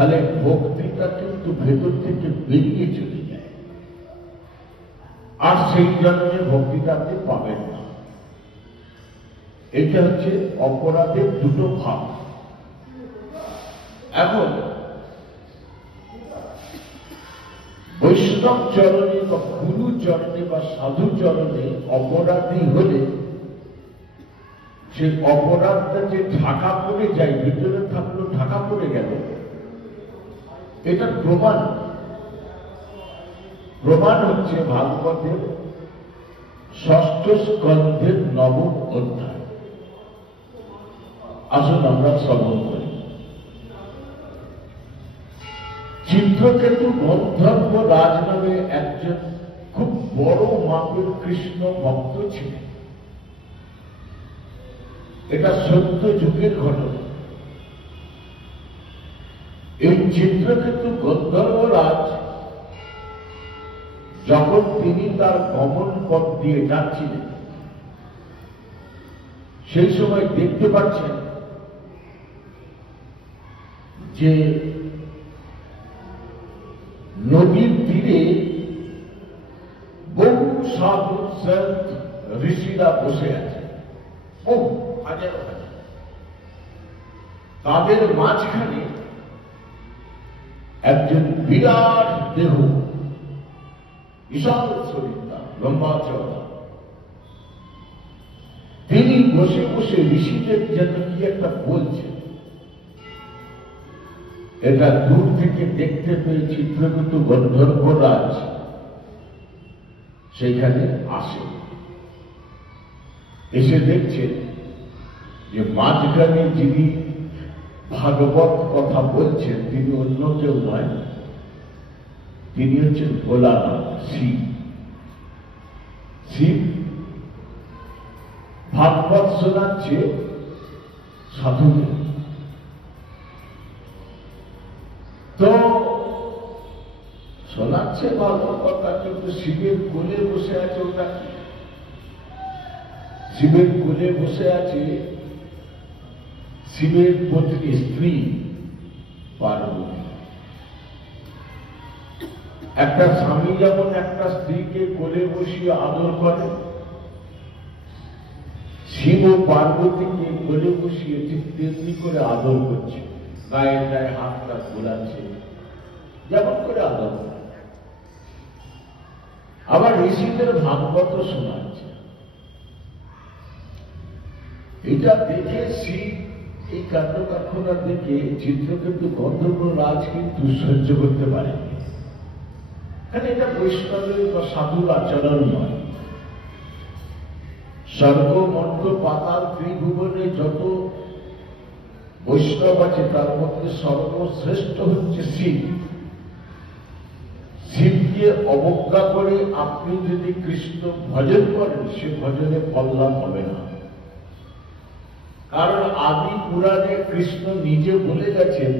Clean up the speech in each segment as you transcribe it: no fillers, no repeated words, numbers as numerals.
তাহলে ভক্তিটা কিন্তু ভেতর থেকে বেরিয়ে চলে যায়, আর সেই জন্যে ভক্তিটা আপনি পাবেন না। এটা হচ্ছে অপরাধের দুটো ভাব। এখন বৈষ্ণব চরণে বা গুরু চরণে বা সাধু চরণে অপরাধী হলে সে অপরাধটা যে ঢাকা পড়ে যায়, ভিতরে থাকলেও ঢাকা পড়ে গেল, এটা প্রমাণ হচ্ছে ভাগবতের ৬ষ্ঠ স্কন্ধের ৯ম অধ্যায়। আসুন আমরা শ্রবণ করি। চিত্রকেতু গন্ধর্ব রাজ নামে একজন খুব বড় মাপের কৃষ্ণ ভক্ত ছিলেন। এটা সত্য যুগের ঘটনা। এই চিত্রকেতু গন্ধর্বরাজ যখন তিনি তার গমন পথ দিয়ে যাচ্ছিলেন, সেই সময় দেখতে পাচ্ছেন যে নদীর তীরে বহু সাধু সন্ত ঋষিরা বসে আছে, বহু হাজার হাজার। তাদের মাঝখানে একজন বিরাট দেহ, বিশাল শরীরটা, লম্বা চওড়া, তিনি বসে বসে ঋষিদের যেন কি একটা বলছেন। এটা দূর থেকে দেখতে পেয়ে চিত্রকেতু গন্ধর্বরাজ সেখানে আসে। এসে দেখছেন যে মাঝখানে যিনি ভাগবত কথা বলছেন তিনি অন্য কেউ নয়, তিনি হচ্ছেন ভোলানাথ, শিব। শিব ভাগবত শোনাচ্ছে সাধুদের। তো শোনাচ্ছে ভালো কথা, কিন্তু শিবের কোলে বসে আছে। ওটা শিবের কোলে বসে আছে শিবের পত্নী, স্ত্রী পার্বতী। একটা স্বামী যেমন একটা স্ত্রীকে কোলে বসিয়ে আদর করে, শিব ও পার্বতীকে কোলে বসিয়ে ঠিক তেমনি করে আদর করছে, গায়ে গায়ে হাতটা ঘোরাচ্ছে, যেমন করে আদর করে। আবার ঋষিদের ভাগবত শোনাচ্ছে। এটা দেখে শিব, এই কাণ্ড কারখানা দেখে চিত্রকেতু গন্ধর্বরাজ কিন্তু সহ্য করতে পারেনি। কারণ এটা বৈষ্ণবের বা সাধুর আচরণ নয়। স্বর্গ মর্ত্য পাতাল ত্রিভুবনে যত বৈষ্ণব আছে তার মধ্যে সর্বশ্রেষ্ঠ হচ্ছে শিব। শিবকে অবজ্ঞা করে আপনি যদি কৃষ্ণ ভজন করেন, সে ভজনে ফললাভ হবে না। কারণ আদি পুরাণে কৃষ্ণ নিজে বলে গেছেন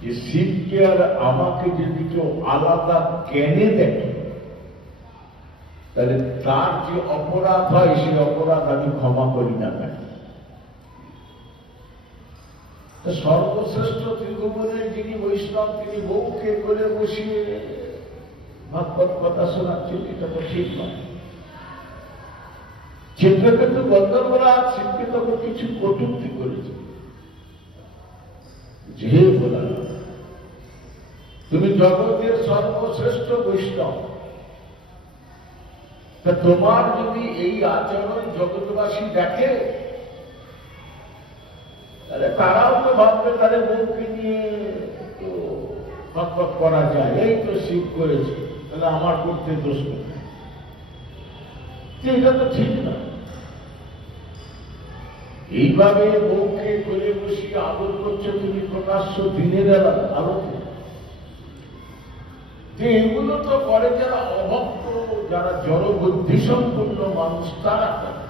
যে শিবকে আর আমাকে যদি কেউ আলাদা জ্ঞানে দেখে, তাহলে তার যে অপরাধ হয় সেই অপরাধ আমি ক্ষমা করি না। সর্বশ্রেষ্ঠ ত্রিভুবনের যিনি বৈষ্ণব, তিনি বউকে করে বসিয়ে ভাগবত কথা শোনাচ্ছেন, এটা তো ঠিক নয়। চিত্রকেতু গন্ধর্বরাজ শিবকে তখন কিছু কটূক্তি করেছে, যে বলা তুমি জগতের সর্বশ্রেষ্ঠ বৈষ্ণব, তা তোমার যদি এই আচরণ জগৎবাসী দেখে, তাহলে তারাও তো ভাববে তাহলে বউকে নিয়ে তো ভাগবত করা যায়, এই তো শিব করেছে, তাহলে আমার করতে দোষ নেই। এটা তো ঠিক না। এইভাবে বউকে কোলে বসিয়ে আদর করছো তুমি প্রকাশ্য দিনের আলোতে। যে এগুলো তো করে যারা অভক্ত, যারা জড় বুদ্ধি সম্পন্ন মানুষ, তারা করে।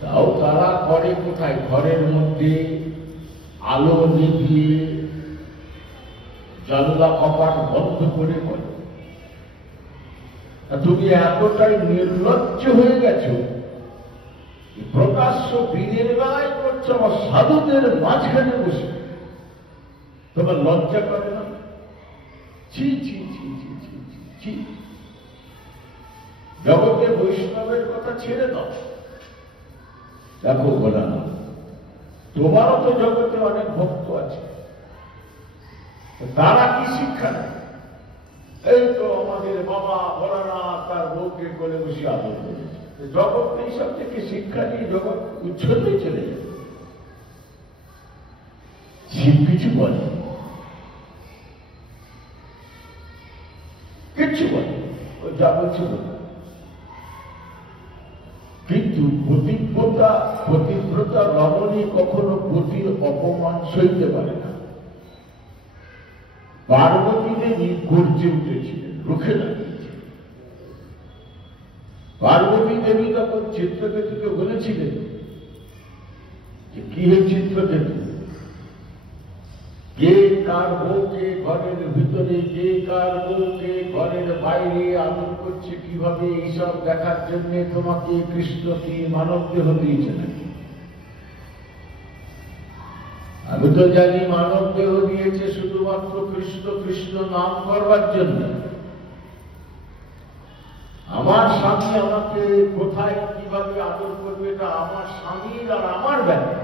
তাও তারা করে কোথায়? ঘরের মধ্যে আলো নিভিয়ে জানলা কপাট বন্ধ করে করে। তুমি এতটাই নির্লজ্জ হয়ে গেছো, প্রকাশ্য দিনের বেলায় করছো করছো আমার সাধুদের মাঝখানে বসে, তোমার লজ্জা করে না? ছি ছি ছি ছি ছি ছি ছি। জগতে বৈষ্ণবের কথা ছেড়ে দাও। দেখো বলা না, তোমারও তো জগতে অনেক ভক্ত আছে, তারা কি শিক্ষা নেয়? এই তো আমাদের বাবা ভোলানাথ তার বউকে কোলে বসে আদর করেছে। জগৎ এইসব থেকে শিক্ষা নিয়ে জগৎ উচ্ছন্নে চলে যাবে। শিব কিছু বলে, কিচ্ছু বলে, ও যা বলছে বলে। কিন্তু পতিব্রতা রমণী কখনো পতির অপমান সইতে পারে না। পার্বতী দেবী গর্জে উঠেছিলেন, রুখে দাঁড়িয়েছিলেন। পার্বতী দেবী তখন চিত্রকেতুকে বলেছিলেন যে কি হে চিত্রকেতু, কে কার বউকে ঘরের ভিতরে, কে কার বউকে ঘরের বাইরে আদর করছে কিভাবে, এইসব দেখার জন্য তোমাকে কৃষ্ণ কি মানব দেহ দিয়েছে নাকি? আমি তো জানি মানব দেহ দিয়েছে শুধুমাত্র কৃষ্ণ কৃষ্ণ নাম করবার জন্য। আমার স্বামী আমাকে কোথায় কিভাবে আদর করবে এটা আমার স্বামীর আর আমার ব্যাপার।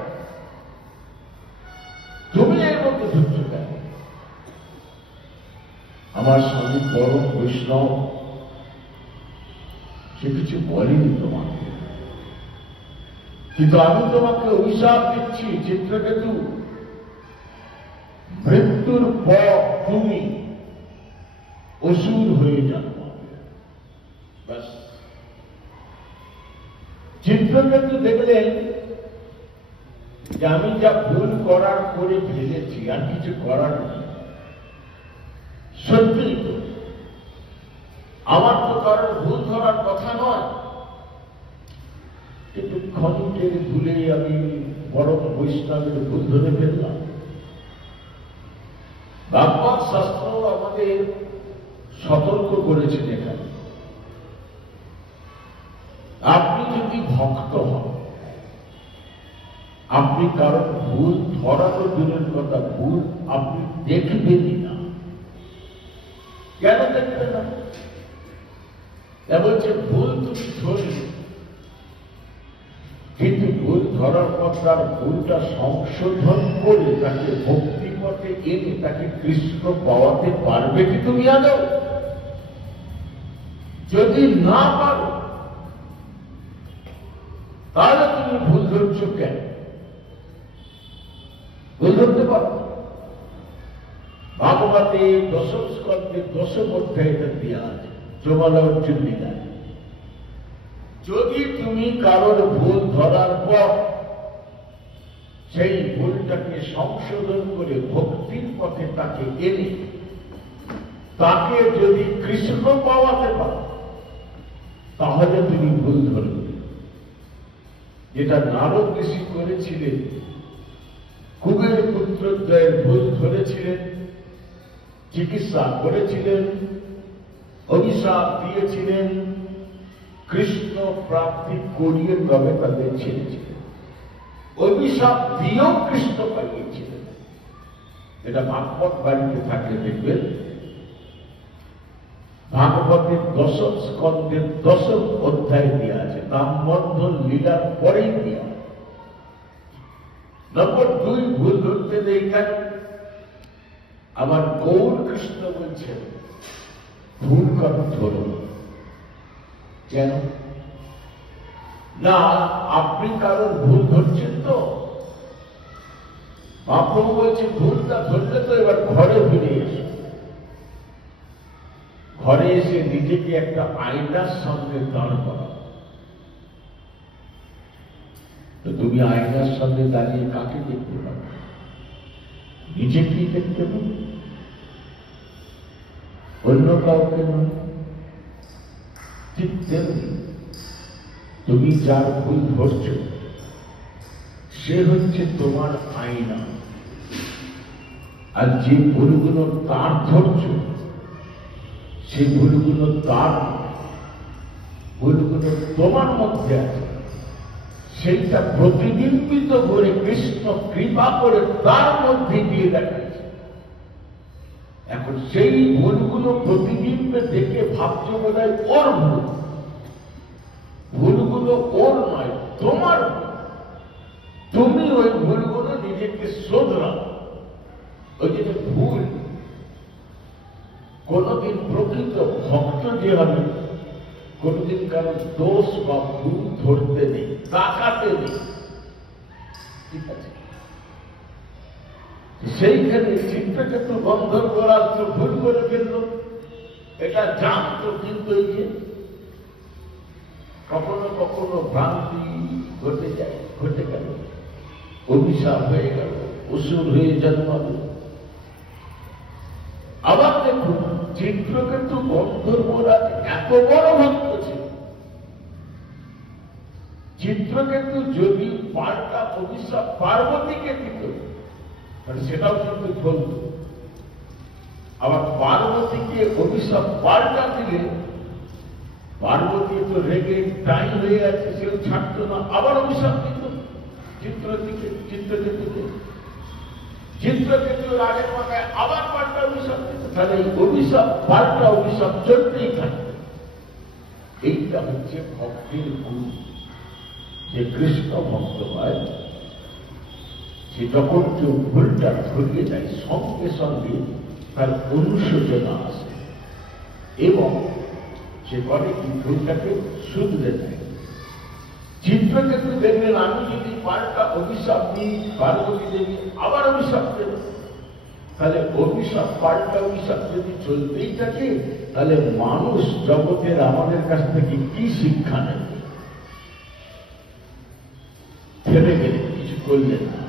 তুমি এর মধ্যে ঢুকছো কেন? আমার স্বামী পরম বৈষ্ণব, সে কিছু বলেনি তোমাকে, কিন্তু আমি তোমাকে অভিশাপ দিচ্ছি চিত্রকেতু, মৃত্যুর পর তুমি অসুর হয়ে জন্মাবে। ব্যাস। চিত্রকেতু দেখলেন যে আমি যা ভুল করার করে ফেলেছি, আর কিছু করার নেই। সত্যিই তো আমার তো কারোর ভুল ধরার কথা নয়, কিন্তু ক্ষণিকের ভুলে আমি পরম বৈষ্ণবের ভুল ধরে ফেললাম। ভাগবত শাস্ত্র আমাদের সতর্ক করেছেন এখানে, আপনি যদি ভক্ত হন, আপনি কারণ ভুল ধরানো দূরের কথা, ভুল আপনি দেখবেনই না। কেন দেখবে না? বলছে ভুল তুমি ধরবে, কিন্তু ভুল ধরার পর তার ভুলটা সংশোধন করে তাকে ভক্তি পথে এনে তাকে কৃষ্ণ পাওয়াতে পারবে কি তুমি আদৌ? যদি না পারো তাহলে তুমি ভুল ধরছো কেন? ভুল ধরতে পারো। ভাগবতে দশম স্কন্ধে দশম অধ্যায়টা দেওয়া আছে, চোমালা অর্জুন লীলায়। যদি তুমি কারোর ভুল ধরার পর সেই ভুলটাকে সংশোধন করে ভক্তির পথে তাকে এনে তাকে যদি কৃষ্ণ পাওয়াতে পারো, তাহলে তুমি ভুল ধরবে। যেটা নারদ ঋষি করেছিলেন, কুবের পুত্রদ্বয়ের ভুল ধরেছিলেন, চিকিৎসা করেছিলেন, অভিশাপ দিয়েছিলেন, কৃষ্ণ প্রাপ্তি করিয়ে তবে তাদের ছেড়েছিলেন। অভিশাপ দিয়েও কৃষ্ণ পাইয়েছিলেন। এটা ভাগবত বাড়িতে থাকলে দেখবেন, ভাগবতের দশম স্কন্ধের দশম অধ্যায় দেওয়া আছে, দামবন্ধন লীলার পরেই দেওয়া। নম্বর 2, ভুল ধরতে নেই কেন? আমার গৌর কৃষ্ণ বলছেন ভুল কারণ ধরো। কেন না? আপনি কারোর ভুল ধরছেন তো, মহাপ্রভু বলছে ভুলটা ধরলে তো এবার ঘরে ফিরে এসো। ঘরে এসে নিজেকে একটা আয়নার সামনে দাঁড় করা। তো তুমি আয়নার সামনে দাঁড়িয়ে কাকে দেখতে পাবে? নিজেকেই দেখতে পাবে, অন্য কাউকে নয়। ঠিক তেমনি তুমি যার ভুল ধরছ সে হচ্ছে তোমার আয়না, আর যে ভুলগুলো তার ধরছ সেই ভুলগুলো তার, ভুলগুলো তোমার মধ্যে আছে, সেইটা প্রতিবিম্বিত করে কৃষ্ণ কৃপা করে তার মধ্যে দিয়ে দেখাচ্ছে। এখন সেই ভুলগুলো প্রতিবিম্বে দেখে ভাবছো বোধহয় ওর ভুল, ভুলগুলো ওর নয়, তোমার ভুল। তুমি ওই ভুলগুলো নিজেকে শোধরাও। ওই জন্য ভুল কোনদিন প্রকৃত ভক্ত যে হবে, কোনদিন কারো দোষ বা ভুল ধরতে নেই, তাকাতে নেই। ঠিক আছে, সেইখানে চিত্রকেতু গন্ধর্ব রাষ্ট্র ভুল করে ফেলল, এটা জানতো, কিন্তু এই যে কখনো কখনো ভ্রান্তি ঘটে যায়, ঘটে গেল, অভিশাপ হয়ে গেল, অসুর হয়ে জন্মালো। আবার দেখুন, চিত্রকেতু গন্ধর্বরাজ এত বড় ভক্ত ছিল, চিত্রকেতু যদি পাল্টা অভিশাপ পার্বতীকে দিত সেটাও কিন্তু চলত। আবার পার্বতীকে অভিশাপ পাল্টা দিলে পার্বতী তো রেগে টাই হয়ে আছে, সেও ছাড়ত না, আবার অভিশাপ দিত চিত্রকেতুকে। চিত্রকেতুর আগের মাথায় আবার পাল্টা অভিশাপ দিত। তাহলে এই অভিশাপ পাল্টা অভিশাপ চলতেই থাকবে। এইটা হচ্ছে ভক্তির গুণ। যে কৃষ্ণ ভক্ত হয়, সে যখন কেউ ভুলটা ধরিয়ে দেয়, সঙ্গে সঙ্গে তার অনুশোচনা আসে এবং সে করে কি ভুলটাকে শুধরে দেয়। চিত্রকেতু দেখবেন, আমি যদি পাল্টা অভিশাপ দিই, পার্বতী দেবী আবার অভিশাপ দেবে, তাহলে অভিশাপ পাল্টা অভিশাপ যদি চলতেই থাকে, তাহলে মানুষ জগতের আমাদের কাছ থেকে কি শিক্ষা নেবে? থেমে গেলেন, কিছু করলেন না,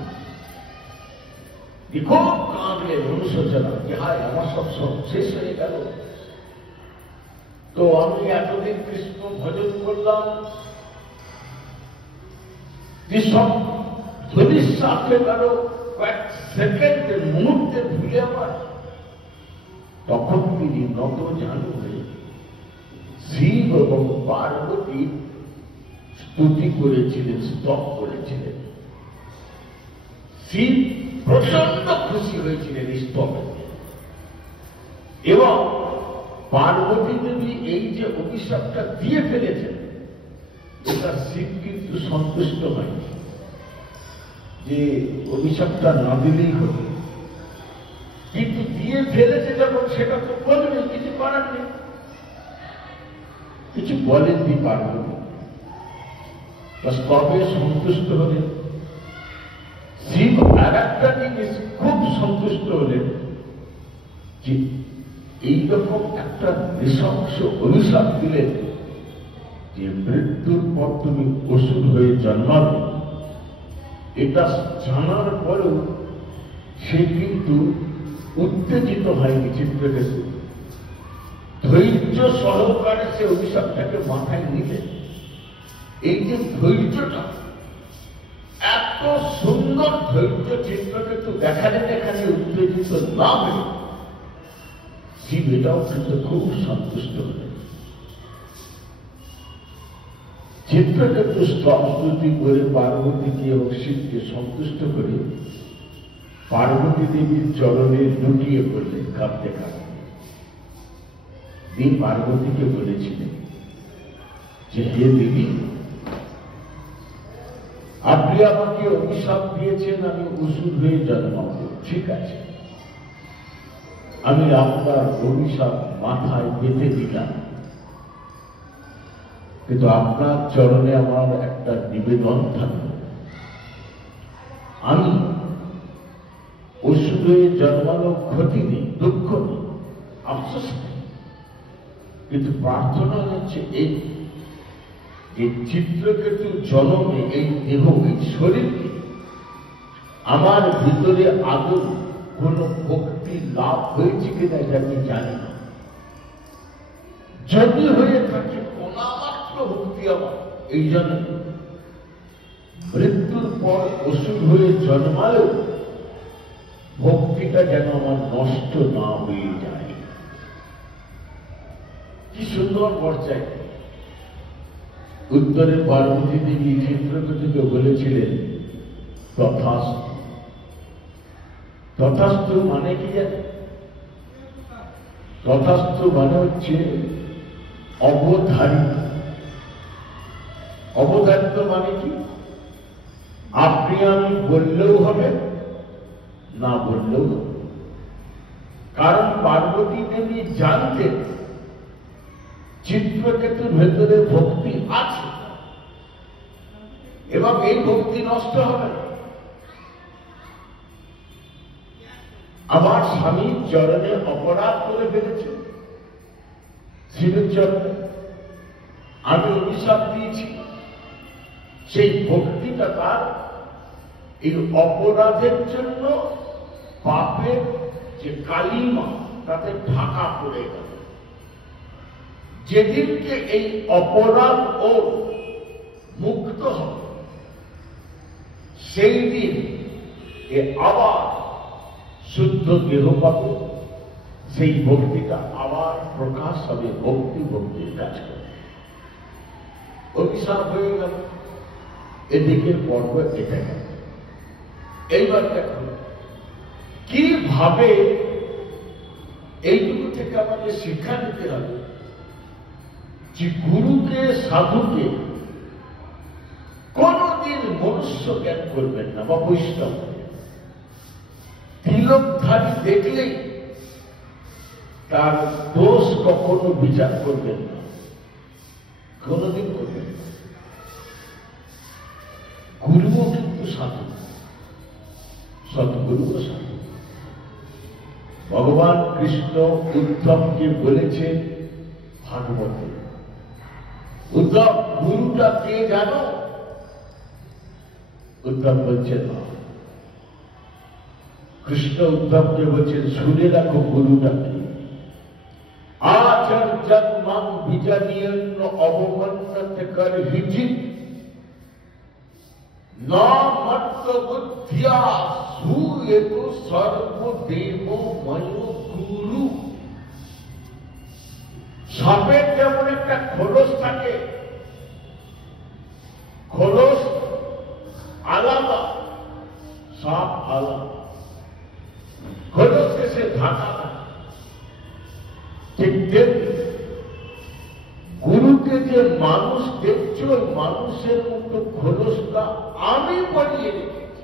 খুব কাঁদলেন, অনুশোচনা, যে হায় আমার সব শেষ হয়ে গেল। তো আমি এতদিন কৃষ্ণ ভজন করলাম, যে সব ভবিষ্যৎ হয়ে গেল, কয়েক সেকেন্ডের মুহূর্তে ভুলে আমার। তখন তিনি নত জানু হয়ে শিব এবং পার্বতী স্তুতি করেছিলেন, স্তব করেছিলেন। শিব প্রচন্ড খুশি হয়েছিলেন স্তবে, এবং পার্বতী দেবী এই যে অভিশাপটা দিয়ে ফেলেছেন, এটা শিব কিন্তু সন্তুষ্ট হয়নি, যে অভিশাপটা না দিলেই হবে, কিন্তু দিয়ে ফেলেছে যখন, সেটা তো বলবে, কিছু করার নেই। কিছু বলেননি পার্বতী, তবে সন্তুষ্ট হলেন। শিব আর একটা জিনিস খুব সন্তুষ্ট হলেন, যে এইরকম একটা নৃশংস অভিশাপ দিলেন যে মৃত্যুর পর তুমি অসুর হয়ে জন্মাবে। এটা জানার পরেও সে কিন্তু উত্তেজিত হয়নি। চিত্রকেতু ধৈর্য সহকারে সে অভিশাপটাকে মাথায় নিলেন। এই যে ধৈর্যটা, এত সুন্দর ধৈর্য চিত্রকেতু দেখালেন, এখানে উত্তেজিত না হয়ে শিব এটাও কিন্তু খুব সন্তুষ্ট হলেন। চিত্রকেতু স্তবস্তুতি করে পার্বতীকে এবং শিবকে সন্তুষ্ট করে পার্বতী দেবীর চরণে লুটিয়ে পড়লেন কাঁদতে কাঁদতে। তিনি পার্বতীকে বলেছিলেন যে, হে দেবী, আপনি আমাকে অভিশাপ দিয়েছেন আমি অসুর হয়ে জন্মাবো, ঠিক আছে, আমি আপনার অভিশাপ মাথায় পেতে দিলাম, কিন্তু আপনার চরণে আমার একটা নিবেদন থাকবে। আমি অসুর হয়ে জন্মানো ক্ষতি নেই, দুঃখ নেই, আফসোস নেই, কিন্তু প্রার্থনা হচ্ছে এই যে চিত্রকেতু জন্মে এই দেহ, এই শরীরকে আমার ভিতরে আদৌ কোন ভক্তি লাভ হয়েছে কিনা এটা আমি জানি না। যদি হয়ে থাকে কোনামাত্র ভক্তি আমার, এই জন্য মৃত্যুর পর অসুর হয়ে জন্মালেও ভক্তিটা যেন আমার নষ্ট না হয়ে যায়। কি সুন্দর পর্যায়ে উত্তরে পার্বতী দেবী চিত্রকেতুকে বলেছিলেন, তথাস্তু, তথাস্তু মানে কি জানে? তথাস্তু মানে হচ্ছে অবধারিত। অবধারিত মানে কি? আপনি আমি বললেও হবে, না বললেও হবে। কারণ পার্বতী দেবী জানতেন চিত্রকেতুর ভেতরে ভক্তি আছে এবং এই ভক্তি নষ্ট হবে না। আমার স্বামীর চরণে অপরাধ করে ফেলেছে, শিবের চরণে আমি অভিশাপ দিয়েছি, সেই ভক্তিটা তার এই অপরাধের জন্য পাপের যে কালিমা তাতে ঢাকা পড়ে গেল। যেদিনকে এই অপরাধ ও মুক্ত হবে সেই দিন এ আবার শুদ্ধ দেহ পাবে, সেই ভক্তিটা আবার প্রকাশ হবে, ভক্তির কাজ করবে। অভিশাপ হয়ে গেল, এদিকের পর্ব এটা গেল। এইবার দেখুন কিভাবে এইগুলো থেকে আমাদের শিক্ষা নিতে হবে যে গুরুকে সাধুকে কোনদিন মনুষ্য জ্ঞান করবেন না বা বৈষ্ণব তিলকধারী দেখলেই তার দোষ কখনো বিচার করবেন না, কোনদিন করবেন না। গুরুও কিন্তু সাধু, সদ্গুরুও সাধু। ভগবান কৃষ্ণ উদ্ধবকে বলেছেন ভাগবতে, উদ্ধব গুরুটা কে জানো? উদ্ধব বলছেন না। কৃষ্ণ উদ্ধবকে বলছেন শুনে রাখো গুরুটা কি। আচার্যং মাং বিজানীয়ন্য অবমান্যতে কর হিচিত না মত্ত বুদ্ধিয়া সুয়েতু সর্বদেবময় গুরু। সাপের যেমন একটা খোলস থাকে, খোলস আলাদা, সাপ আলাদা, খোলসকে সে ঢাকা না। ঠিক তেমনি গুরুকে যে মানুষ দেখছো, মানুষের মতো খোলসটা আমি বানিয়ে রেখেছি।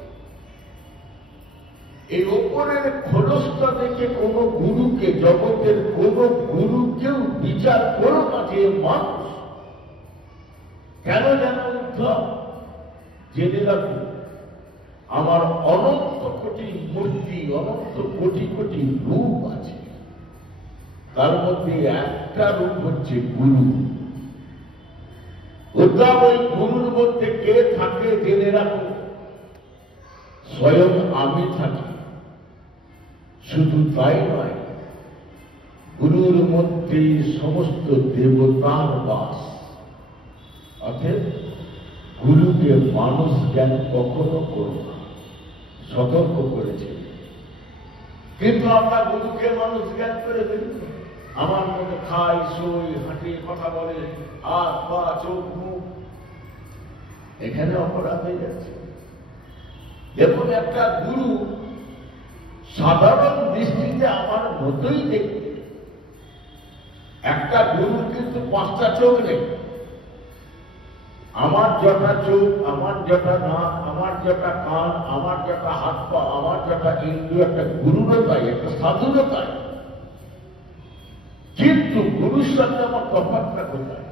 এই ওপরের খোলসটা দেখে কোন গুরুকে, জগতের কোন গুরুকেও বিচার করো না যে মানুষ। কেন জানো উদ্ধব? জেনে রাখো আমার অনন্ত কোটি মূর্তি, অনন্ত কোটি কোটি রূপ আছে, তার মধ্যে একটা রূপ হচ্ছে গুরু। উদ্ধব ওই গুরুর মধ্যে কে থাকে জেনে রাখো, স্বয়ং আমি থাকি। শুধু তাই নয়, গুরুর মধ্যে সমস্ত দেবতার বাস। অর্থাৎ গুরুকে মানুষ জ্ঞান কখনো করো না, সতর্ক করেছে। কিন্তু আমরা গুরুকে মানুষ জ্ঞান করে ফেলি। আমার মতো খাই, শোই, হাঁটি, কথা বলে, হাত পা চোখ মুখ, এখানে অপরাধ হয়ে যাচ্ছে। দেখুন একটা গুরু সাধারণ দৃষ্টিতে আমার মতোই দেখতে। একটা গুরুর কিন্তু 5টা চোখ নেই। আমার যটা চোখ, আমার যটা নাক, আমার যটা কান, আমার যটা হাত পা, আমার যটা ইন্দ্রিয়, একটা গুরুরও তাই, একটা সাধুরও তাই। কিন্তু গুরুর সাথে আমার তফাৎটা কোথায়?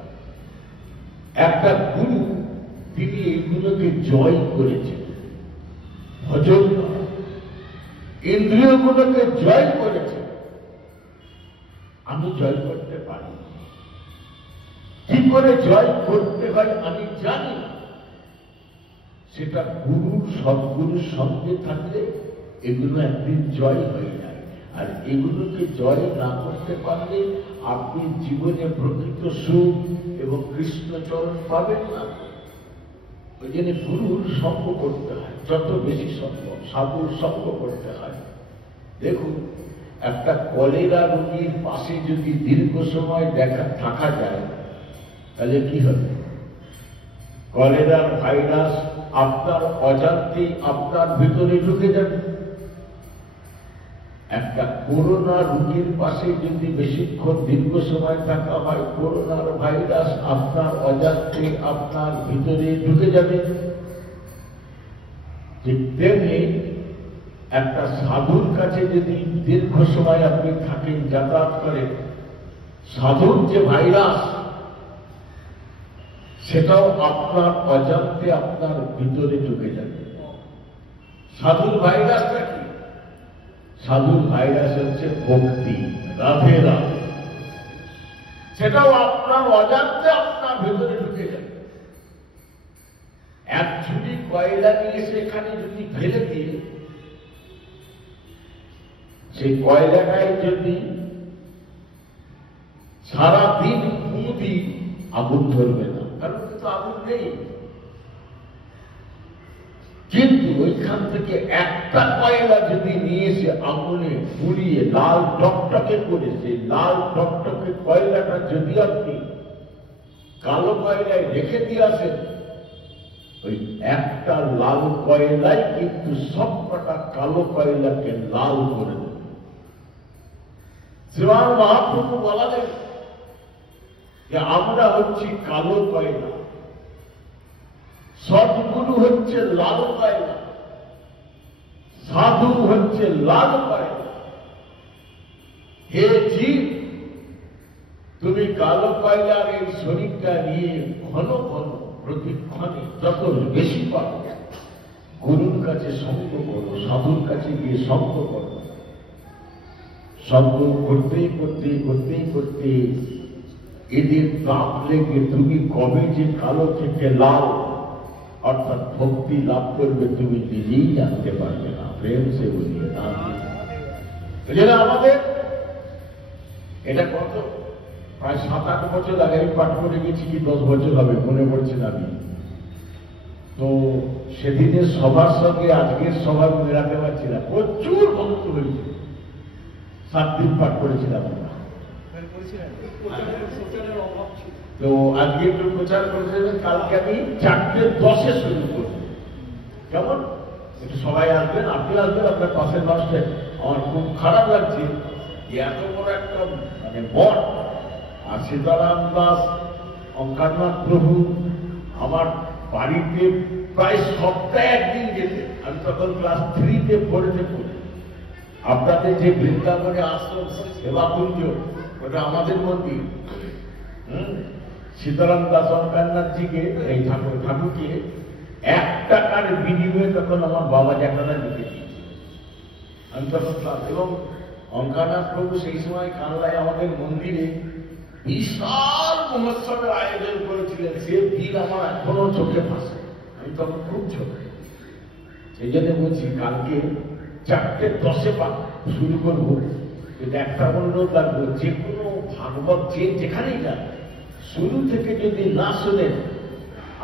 একটা গুরু তিনি এইগুলোকে জয় করেছেন, ভজন ইন্দ্রিয়গুলোকে জয় করেছেন। আমি জয় করতে পারি। কি করে জয় করতে হয় আমি জানি না। সেটা গুরুর, সদ্গুরুর সঙ্গে থাকলে এগুলো একদিন জয় হয়ে যায়। আর এগুলোকে জয় না করতে পারলে আপনি জীবনে প্রকৃত সুখ এবং কৃষ্ণচরণ পাবেন না। ওই জন্য গুরুর সঙ্গ করতে হয়, যত বেশি সম্ভব সাধুর সঙ্গ করতে হয়। দেখুন একটা কলেরা রোগীর পাশে যদি দীর্ঘ সময় থাকা যায় তাহলে কি হবে? কলেরার ভাইরাস আপনার অজান্তেই আপনার ভিতরে ঢুকে যাবে। একটা করোনা রোগীর পাশে যদি বেশিক্ষণ দীর্ঘ সময় থাকা হয়, করোনার ভাইরাস আপনার অজান্তে আপনার ভিতরে ঢুকে যাবে। ঠিক তেমনি একটা সাধুর কাছে যদি দীর্ঘ সময় আপনি থাকেন, যাতায়াত করেন, সাধুর যে ভাইরাস সেটাও আপনার অজান্তে আপনার ভিতরে ঢুকে যাবে। সাধুর ভাইরাসটা কি? সাধুর ভাইরাস হচ্ছে ভক্তি, রাধে রাধে। সেটাও আপনার অজান্তে আপনার ভিতরে ঢুকে যাবে। এক ঝুড়ি কয়লা নিয়ে সেখানে যদি ফেলে দিয়ে সেই কয়লাটাই যদি সারাদিন মুদি, আগুন ধরবে না, কারণ কিন্তু আগুন নেই। কিন্তু ওইখান থেকে একটা কয়লা যদি নিয়ে এসে আগুনে পুড়িয়ে লাল টকটকে করে, সেই লাল টকটকে কয়লাটা যদি আপনি কালো কয়লায় রেখে দিয়ে আসেন, ওই একটা লাল কয়লাই কিন্তু সবকটা কালো কয়লাকে লাল করে দেবে। শ্রীমান মহাপ্রভু বলালেন যে আমরা হচ্ছি কালো কয়লা, সদ্গুরু হচ্ছে লাল কয়লা, সাধু হচ্ছে লাল কয়লা। হে জীব, তুমি কালো কয়লার এই শরীরটা নিয়ে ঘন ঘন প্রতিক্ষণে যত বেশি পারো গুরুর কাছে সঙ্গ করো, সাধুর কাছে গিয়ে সঙ্গ করো। সঙ্গ করতে করতে করতে করতে এদের তাপ লেগে তুমি কবে যে কালো থেকে লাল অর্থাৎ ভক্তি লাভ করবে তুমি নিজেই জানতে পারবে না। প্রেম সে বলিয়ে নাম যেটা আমাদের এটা কত প্রায় 7-8 বছর আগে আমি পাঠ করে গেছি, কি 10 বছর হবে মনে পড়ছে না আমি। তো সেদিনের সবার সঙ্গে আজকের সবার মেলাতে পারছি না, প্রচুর ভক্ত হয়েছে। 7 দিন পাঠ করেছিলাম। তো আজকে একটু প্রচার করে দেবেন, কালকে আমি 4:10 শুরু করব। কেমন? একটু সবাই আসবেন, আপনি আসবেন, আপনার পাশের মানুষটা। আমার খুব খারাপ লাগছে এত বড় একটা মানে মঠ, আর সীতারাম দাস, অঙ্কারনাথ প্রভু আমার বাড়িতে প্রায় সপ্তাহে একদিন যেতে। আমি তখন ক্লাস 3-তে পড়তে পড়ি। আপনাদের যে বৃন্দাবনে আশ্রম সেবাকুঞ্জ, ওটা আমাদের মন্দির। সীতারাম দাস অঙ্কারনাথজিকে, এই ঠাকুরকে 1 টাকার বিনিময়ে তখন আমার বাবা জায়গাটা লিখে দিয়েছে। আমি তখন ক্লাস, এবং অঙ্কারনাথ প্রভু সেই সময় কানলায় আমাদের মন্দিরে বিশাল মহোৎসবের আয়োজন করেছিলেন। সে দিন আমার এখনো চোখে ভাসে। আমি তখন খুব ছোট, সেই জন্য বলছি কালকে 4:10 শুরু করবো। কিন্তু একটা অনুরোধ রাখবো, যে কোনো ভাগবত যেখানেই যান, শুরু থেকে যদি না শোনেন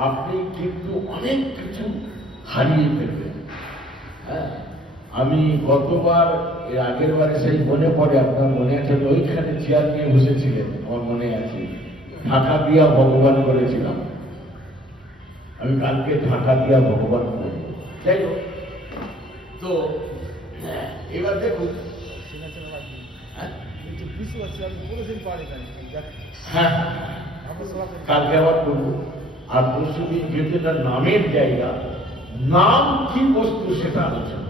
আপনি কিন্তু অনেক কিছু হারিয়ে ফেলবেন। হ্যাঁ, আমি গতবার এর আগের বারে সেই মনে পড়ে, আপনার মনে আছে, ওইখানে চেয়ার নিয়ে বসেছিলেন, আমার মনে আছে, ঢাকা দিয়া ভগবান করেছিলাম। আমি কালকে ঢাকা দিয়া ভগবান করব। যাই হোক, তো এবার দেখুন, হ্যাঁ কালকে আবার করবো। আর পরশুদিন যেহেতু এটা নামের জায়গা, নাম কি বস্তু সেটা আলোচনা।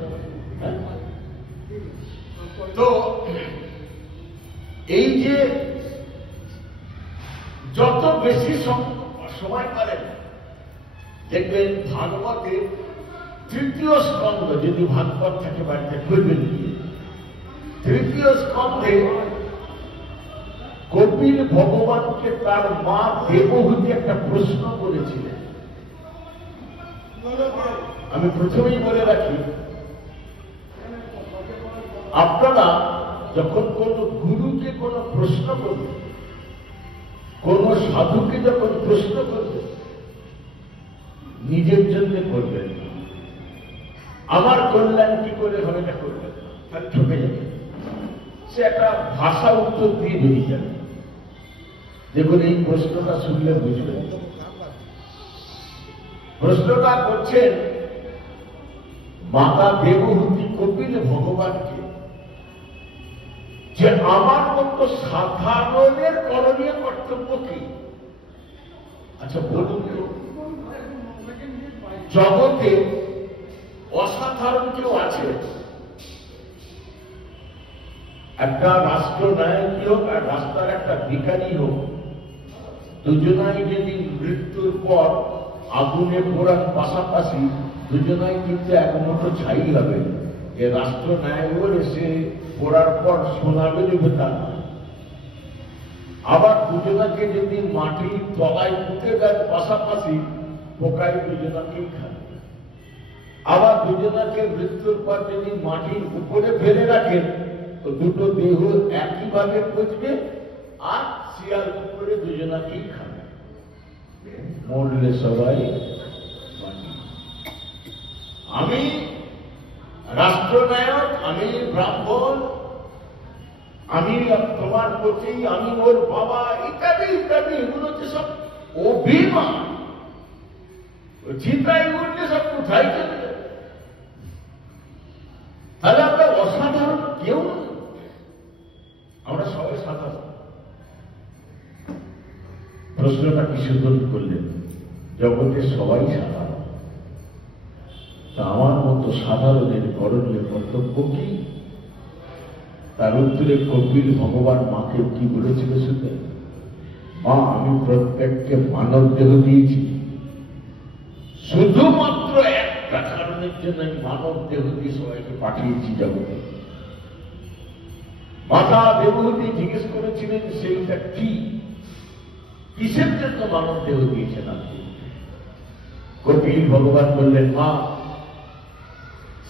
তো এই যে যত বেশি সময় পারেন দেখবেন ভাগবতের 3য় স্কন্ধ, যদি ভাগবত থাকে বাড়িতে করবেন, 3য় স্কন্ধে কপিল ভগবানকে তার মা দেবহূতি একটা প্রশ্ন করেছিলেন। আমি প্রথমেই বলে রাখি, আপনারা যখন কোন গুরুকে কোন প্রশ্ন করবেন, কোন সাধুকে যখন প্রশ্ন করবেন, নিজের জন্য করবেন না। আমার কল্যাণ কি করে হবে এটা করবেন না, তাহলে ঠকে যাবে। সে একটা ভাষা উত্তর দিয়ে বেরিয়ে যাবে। দেখুন, এই প্রশ্নটা শুনলে বুঝবেন। প্রশ্নটা করছেন মাতা দেবহূতি কপিল ভগবানকে যে আমার মতো সাধারণের করণীয় কর্তব্য কি? আচ্ছা বলুন তো, জগতে অসাধারণ কেউ আছে? একটা রাষ্ট্রনায়ক হোক আর রাস্তার একটা ভিখারি হোক, দুজনাই যদি মৃত্যুর পর আগুনে পোড়ার পাশাপাশি দুজনাই কিন্তু এক মুঠো ছাই হবে। যে রাষ্ট্রনায়ক বলে সে পোড়ার পর শোনাবে দেবে তা নয়। আবার দুজনাকে যদি মাটির তলায় পুঁতে দেন পাশাপাশি, পোকায় দুজনাকেই খাবে। আবার দুজনাকে মৃত্যুর পর যদি মাটির উপরে ফেলে রাখেন, তো দুটো দেহ একইভাবে পচবে আর শিয়াল উপরে দুজনাকেই খাবে। মরলে সবাই মাটি। আমি রাষ্ট্রনায়ক, আমি ব্রাহ্মণ, আমি তোমার প্রতি, আমি ওর বাবা, ইত্যাদি ইত্যাদি, এগুলো হচ্ছে সব অভিমান। চিন্তায় উঠলে সব কোথায় চলে যাবে। তাহলে আমরা অসাধারণ কেউ না, আমরা সবাই সাধারণ। প্রশ্নটা কি সুন্দর করলেন, জগতে সবাই সাধারণ, তা আমার মতো সাধারণের করণীয় কর্তব্য কি? তার উত্তরে কপিল ভগবান মাকে কি বলেছিল শুনে, মা আমি প্রত্যেককে মানব দেহ দিয়েছি, শুধুমাত্র একটা কারণের জন্য আমি মানব দেহ দিয়ে সবাইকে পাঠিয়েছি জগতে। মাতা দেবহূতি জিজ্ঞেস করেছিলেন সেইটা কি, কিসের জন্য মানব দেহ দিয়েছেন আপনি? কপিল ভগবান বললেন, মা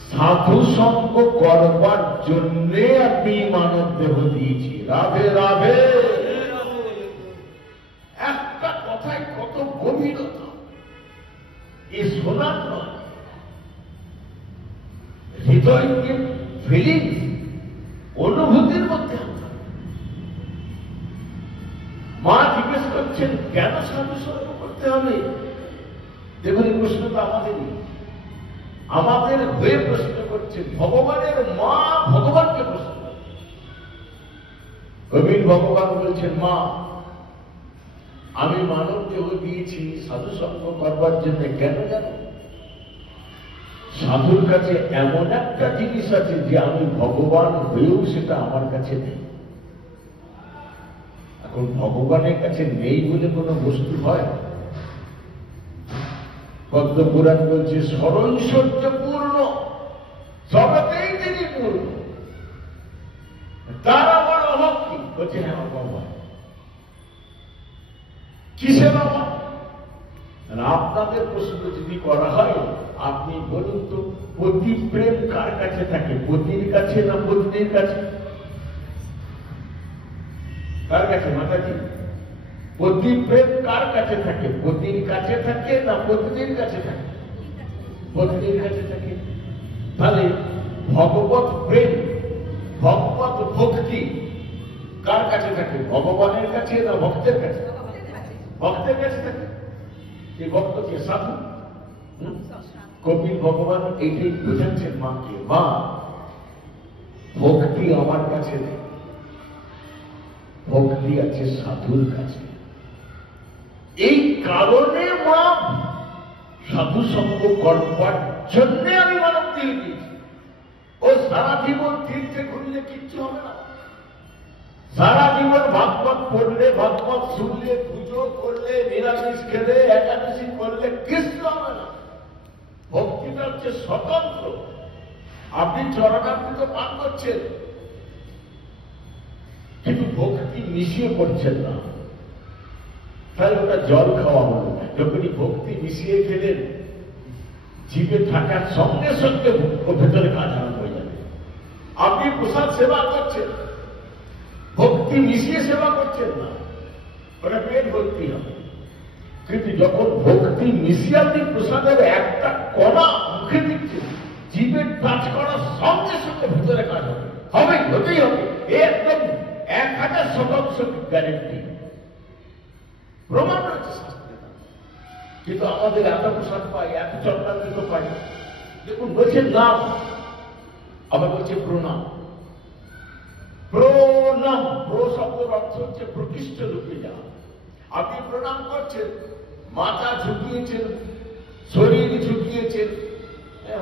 সাধু সঙ্গ করবার জন্যে আমি মানব দেহ দিয়েছি। রাধে রাধে। একটা কথায় কত গভীরতা, এ শোনার নয়, হৃদয়কে ফিলিংস, অনুভূতির মধ্যে আনতে। মা জিজ্ঞেস করছেন কেন সাধু সঙ্গ করতে হবে? দেখুন এই প্রশ্নটা আমাদের হয়ে প্রশ্ন করছে, ভগবানের মা ভগবানকে প্রশ্ন করছে। কবির ভগবান বলছেন, মা আমি মানব দেহ দিয়েছি সাধু সঙ্গ করবার জন্য। কেন জানো? সাধুর কাছে এমন একটা জিনিস আছে যে আমি ভগবান হয়েও সেটা আমার কাছে নেই। এখন ভগবানের কাছে নেই বলে কোনো বস্তু হয়? পদ্মপুরাণ বলছে সরৈশ্বর্য পূর্ণ, সবতেই তিনি পূর্ণ, তার আমার অভাব কি? বলছে হ্যাঁ অভাব। কিসের অভাব? আপনাদের প্রশ্ন যদি করা হয়, আপনি বলুন তো, পতি প্রেম কার কাছে থাকে? পতির কাছে না পত্নীর কাছে? কার কাছে মাতাজি? পতি প্রেম কার কাছে থাকে? পতির কাছে থাকে না পত্নীর কাছে থাকে? পত্নীর কাছে থাকে। তাহলে ভগবত প্রেম, ভগবত ভক্তি কার কাছে থাকে? ভগবানের কাছে না ভক্তের কাছে? ভক্তের কাছে থাকে। এই ভক্তকে সাধু। কপিল ভগবান এইটাই বোঝাচ্ছেন মাকে, মা ভক্তি আমার কাছে নেই, ভক্তি আছে সাধুর কাছে। এই কারণে মা সাধু সঙ্গ করবার জন্য আমি মানব দেহ দিয়েছি। ও সারা জীবন তীর্থে ঘুরলে কিচ্ছু হবে না, সারা জীবন ভাগবত পড়লে, ভাগবত শুনলে, পুজো করলে, নিরামিষ খেলে, একাদশী করলে কিছু হবে না। ভক্তিটা হচ্ছে স্বতন্ত্র। আপনি চরণামৃত পান করছেন, কিন্তু ভক্তি মিশিয়ে করছেন না, তাহলে ওটা জল খাওয়া হলো। যখনই ভক্তি মিশিয়ে খেলেন, জিভে থাকার সঙ্গে সঙ্গে ভেতরে কাজ আরম্ভ হয়ে যাবে। আপনি প্রসাদ সেবা করছেন, ভক্তি মিশিয়ে সেবা করছেন না, ওটা পেট ভর্তি হবে। কিন্তু যখন ভক্তি মিশিয়ে আপনি প্রসাদের একটা কণা মুখে দিচ্ছেন, জিভে টাচ করার সঙ্গে সঙ্গে ভেতরে কাজ হবে, হতেই হবে। একদম 1000% গ্যারেন্টি, প্রমাণ রয়েছে শাস্ত্রে। কিন্তু আমাদের এত প্রসাদ পাই, এত চন্দ্রামৃত পাই, দেখুন বলছে নাম, আবার বলছে প্রণাম। প্রণাম, প্র শব্দের অর্থ হচ্ছে প্রকৃষ্ট রূপে যা। আপনি প্রণাম করছেন, মাথা ঝুঁকিয়েছেন, শরীর ঝুঁকিয়েছেন,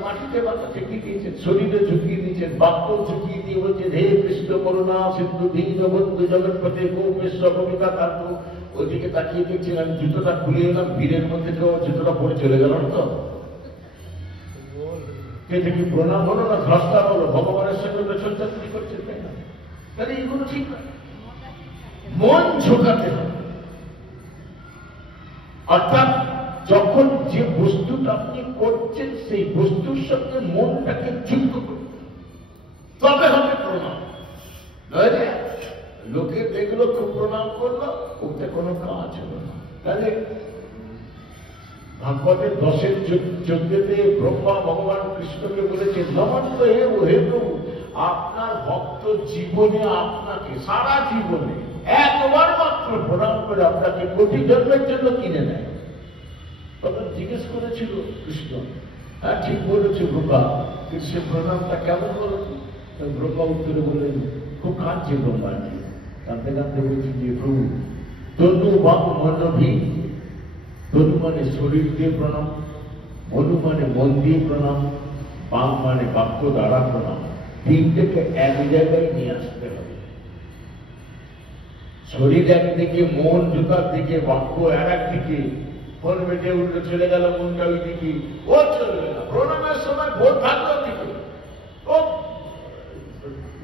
মাটিতে মাথা ঠেকিয়ে দিয়েছেন, শরীরে ঝুঁকিয়ে দিয়েছেন, বাক্য ঝুঁকিয়ে দিয়ে বলছেন হে কৃষ্ণ করুণা সিন্ধু দীনবন্ধু জগৎপতি গোপেশ্বর কবিতা তার। ওইদিকে তাকিয়ে দেখছেন, আমি জুতোটা খুলে এলাম, ভিড়ের মধ্যে কেউ জুতোটা পরে চলে গেল না তো? এটা কি প্রণাম হলো না ধ্রস্তা হলো? ভগবানের সঙ্গে পেছন চাকরি করছেন, তাই না? তাহলে এগুলো ঠিক না। মন ঝোঁকাতে হবে। অর্থাৎ যখন যে বস্তুটা আপনি করছেন সেই বস্তুর সঙ্গে মনটাকে যুক্ত করতে হবে, তবে হবে প্রণাম। নইলে লোকে দেখলো খুব প্রণাম করলো, ওতে কোনো কাজ হলো না। তাহলে ভাগবতের 10-14 ব্রহ্মা ভগবান কৃষ্ণকে বলেছেন নমন্ত হে প্রভু, আপনার ভক্ত জীবনে আপনাকে সারা জীবনে একবার মাত্র প্রণাম করে আপনাকে কোটি জন্মের জন্য কিনে নেয়। তখন জিজ্ঞেস করেছিল কৃষ্ণ, হ্যাঁ ঠিক বলেছে ব্রহ্মা, কৃষ্ণের প্রণামটা কেমন হলো? ব্রহ্মা উত্তরে বললেন, খুব কাঁদছে ব্রহ্মাজি, কাঁদতে কাঁদতে বলছি যে প্রভু তনু বাম মনভি, তনু মানে শরীর দিয়ে প্রণাম, মনু মানে মন দিয়ে প্রণাম, বাম মানে বাক্য দ্বারা প্রণাম। তিনটাকে এক জায়গায় নিয়ে আসতে হবে। শরীর একদিকে, মন জুতার দিকে, বাক্য আর একদিকে। ফোন বেজে উঠলে চলে গেল মনটা ওই দিকে, ও চলবে না। প্রণামের সময় ভোট থাকলো দিকে, ও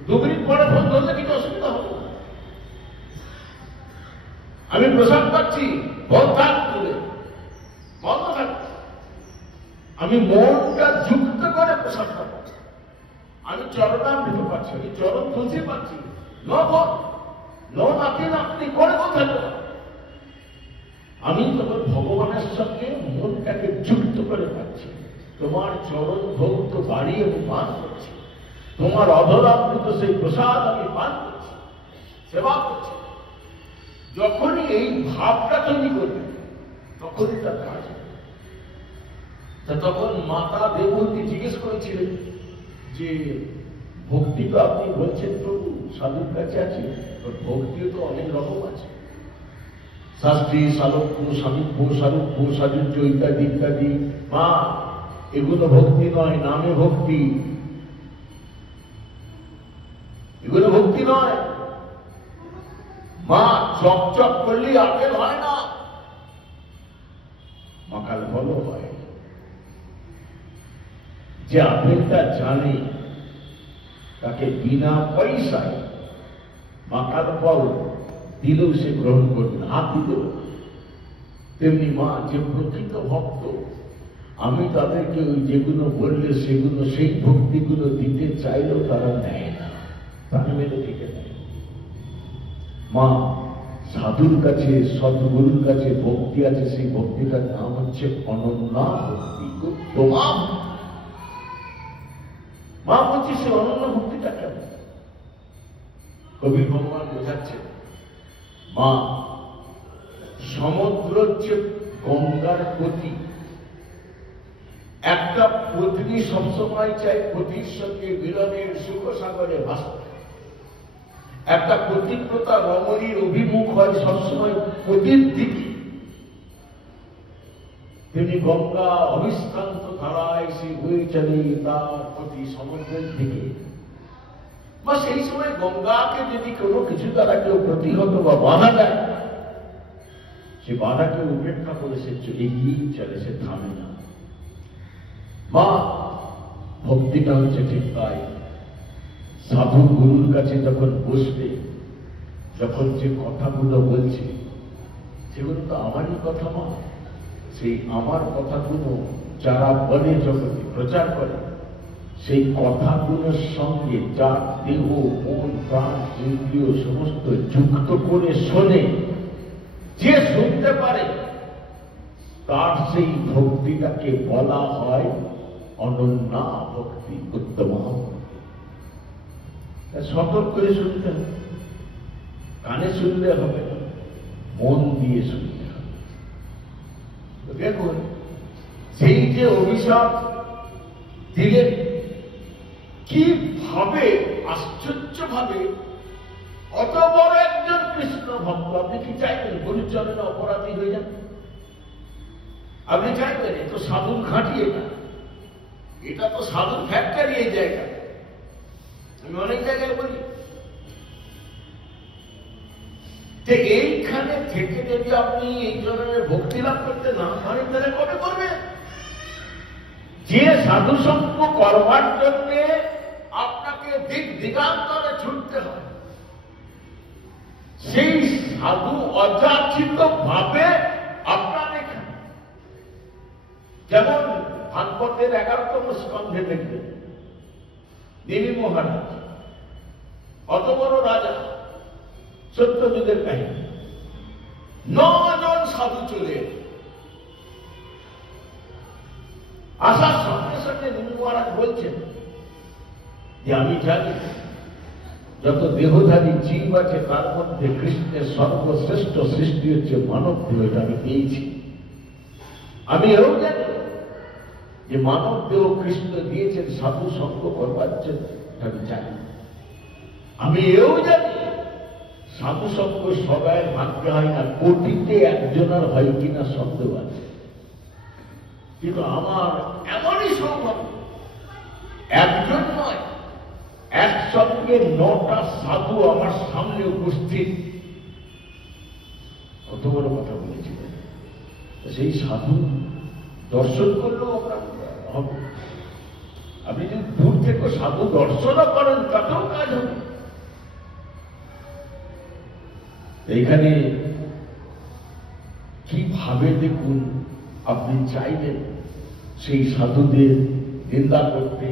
2 মিনিট পরে ফোন ধরলে কিছু অসুবিধা হবে না। আমি প্রসাদ পাচ্ছি, ভোট থাক তুলে বন্ধ থাকছে। আমি মনটা যুক্ত করে প্রসাদ পাচ্ছি, আমি চরণামৃত পাচ্ছি, আমি চরণ তুলসী পাচ্ছি। আপনি করে কোথায়? আমি তখন ভগবানের সঙ্গে মনটাকে যুক্ত করে পাচ্ছি। তোমার চরণ ভক্ত বাড়িয়ে আমি পান করছি, তোমার অধরামৃত সেই প্রসাদ আমি পান করছি, সেবা করছি। যখনই এই ভাবটা তৈরি করবে তখনই তার কাজ হবে। তখন মাতা দেবতী জিজ্ঞেস করেছিলেন যে ভক্তি তো আপনি বলছেন প্রভু সাধুর কাছে আছে, ভক্তিও তো অনেক রকম আছে, শাস্ত্রী সালোক্য সামীপ্য সারূপ্য সাযুজ্য ইত্যাদি ইত্যাদি। মা এগুলো ভক্তি নয়, নামে ভক্তি, এগুলো ভক্তি নয়। মা চকচক করলেই আপেল হয় না, মাকাল ফলও হয়। যে আপেলটা জানে তাকে বিনা পয়সায় মাকাল ফল দিলেও সে গ্রহণ করবে না, হাত দিলেও। তেমনি মা যে প্রকৃত ভক্ত, আমি তাদেরকে ওই যেগুলো বললে সেগুলো, সেই ভক্তিগুলো দিতে চাইলেও তারা নেয় না, তারা মেরে দিতে নেয়। মা সাধুর কাছে, সদ্গুরুর কাছে ভক্তি আছে, সেই ভক্তিটার নাম হচ্ছে অনন্যা ভক্তি। মা বলছি সে অনন্য ভক্তিটা কেমন? কবি ভগবান বোঝাচ্ছেন, মা সমুদ্র হচ্ছে গঙ্গার পতি। একটা পত্নী সবসময় চায় পতির সঙ্গে মিলনের সুখ সাগরে ভাসতে। একটা পতিব্রতা রমণীর অভিমুখ হয় সবসময় পতির দিকে। তিনি গঙ্গা অবিশ্রান্ত ধারায় সে বয়ে চলে তার প্রতি সমুদ্রের দিকে। বা সেই সময় গঙ্গাকে যদি কোনো কিছু দ্বারা কেউ প্রতিহত বা বাধা দেয়, সে বাধাকে উপেক্ষা করে সে এগিয়ে চলে, সে থামে না। মা ভক্তিটা হচ্ছে ঠিক তাই। সাধু গুরুর কাছে যখন বসবে, যখন যে কথাগুলো বলছে সেগুলো তো আমারই কথা। মা সেই আমার কথাগুলো যারা বলে, জগতে প্রচার করে, সেই কথাগুলোর সঙ্গে যার দেহ মন প্রাণ ইন্দ্রিয় সমস্ত যুক্ত করে শোনে, যে শুনতে পারে, তার সেই ভক্তিটাকে বলা হয় অনন্যা ভক্তি, উত্তম ভক্তি। সতর্ক করে শুনতে হবে, কানে শুনলে হবে না, মন দিয়ে শুনতে হবে। দেখুন সেই যে অভিশাপ দিলেন, কিভাবে আশ্চর্যভাবে অত বড় একজন কৃষ্ণ ভক্ত, আপনি কি চাইবেন গুরুর চরণে অপরাধী হয়ে যান? আপনি চাইবেন? এ তো সাধুর ঘাঁটি, এটা তো সাধুর ফ্যাক্টরি। এই জায়গা আমি অনেক জায়গায় বলি যে এইখানে থেকে যদি আপনি এই ধরনের ভক্তি লাভ করতে না পারেন তাহলে কবে করবে? যে সাধু সঙ্গ করবার জন্য আপনাকে দিক দিগান্তরে ছুটতে হয়, সেই সাধু অযাচিত ভাবে আপনার এখানে, যেমন ভাগবতের 11তম স্কন্ধে দেখবেন দেবী মহারাজ অত বড় রাজা, সত্যযুগের কাহিনী, 9 জন সাধু চলে আসার সঙ্গে সঙ্গে দেবী মহারাজ বলছেন যে আমি জানি যত দেহধারী জীব আছে তার মধ্যে কৃষ্ণের সর্বশ্রেষ্ঠ সৃষ্টি হচ্ছে মানব দেহ, এটা আমি পেয়েছি। আমি এও জানি যে মানব দেহ কৃষ্ণ দিয়েছেন সাধু সঙ্গ করবার জন্য, আমি জানি। আমি এও জানি সাধু সঙ্গ সবাই ভাগ্যে হয় না, কোটিতে একজনের হয় কিনা সন্দেহ আছে। কিন্তু আমার এমনই সৌভাগ্য, একজন নয়, একসঙ্গে 9টা সাধু আমার সামনে উপস্থিত। কত বড় কথা বলেছিলেন। সেই সাধু দর্শন করলেও আপনার হবে। আপনি যদি দূর থেকে সাধু দর্শনও করেন তাতেও কাজ হবে। এইখানে কিভাবে দেখুন, আপনি চাইলেন সেই সাধুদের নিন্দা করতে,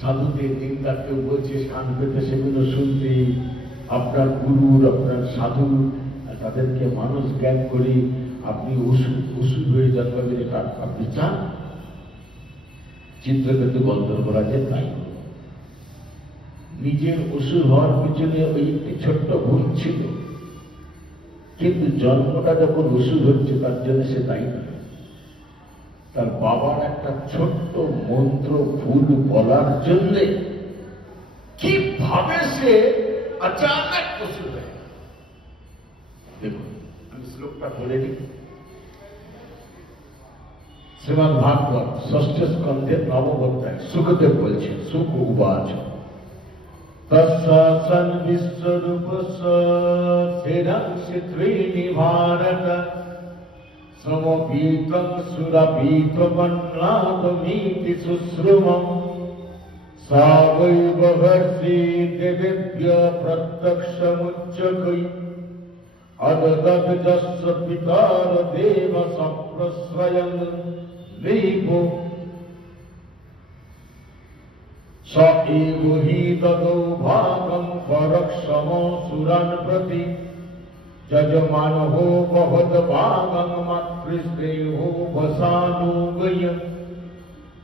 সাধুদের নিন্দা কেউ বলছে কান পেতে সেগুলো শুনতে, আপনার গুরুর, আপনার সাধু তাদেরকে মানুষ জ্ঞান করে আপনি ওষুধ হয়ে জন্মাবেন, এটা আপনি চান? চিত্রকেতু গন্ধর্বরাজের তাই নিজের অসুর হওয়ার পিছনে ওই একটি ছোট্ট ভুল ছিল, কিন্তু জন্মটা যখন অসুর হচ্ছে তার জন্য সে দায়ী নয়। তার বাবার একটা ছোট্ট মন্ত্র ভুল বলার জন্য কিভাবে সে অচানক অসুর হয়ে। দেখুন আমি শ্লোকটা বলে দিই। শ্রীমদ্ ভাগবত 6ষ্ঠ স্কন্ধের 9ম অধ্যায় সুখদেব বলছেন, সুখ উবাচ তৎসৎ বিশ্বরূপস্য স্থিরংসি ত্রীণি ভারত সমপীতং সুরপীতমন্নাদমিতি শুশ্রুমং সা বৈ বহর্ষি দেবেভ্য প্রত্যক্ষমুচ্চকৈ অদদব্জস্য পিতর দেব সপ্রশ্রয়ং নৃপো স এব হি দদৌ ভাগং পরক্ষমসুরান প্রতি যজমানঃ বহত ভাগং মাতৃস্নেহো বসানুগয়ং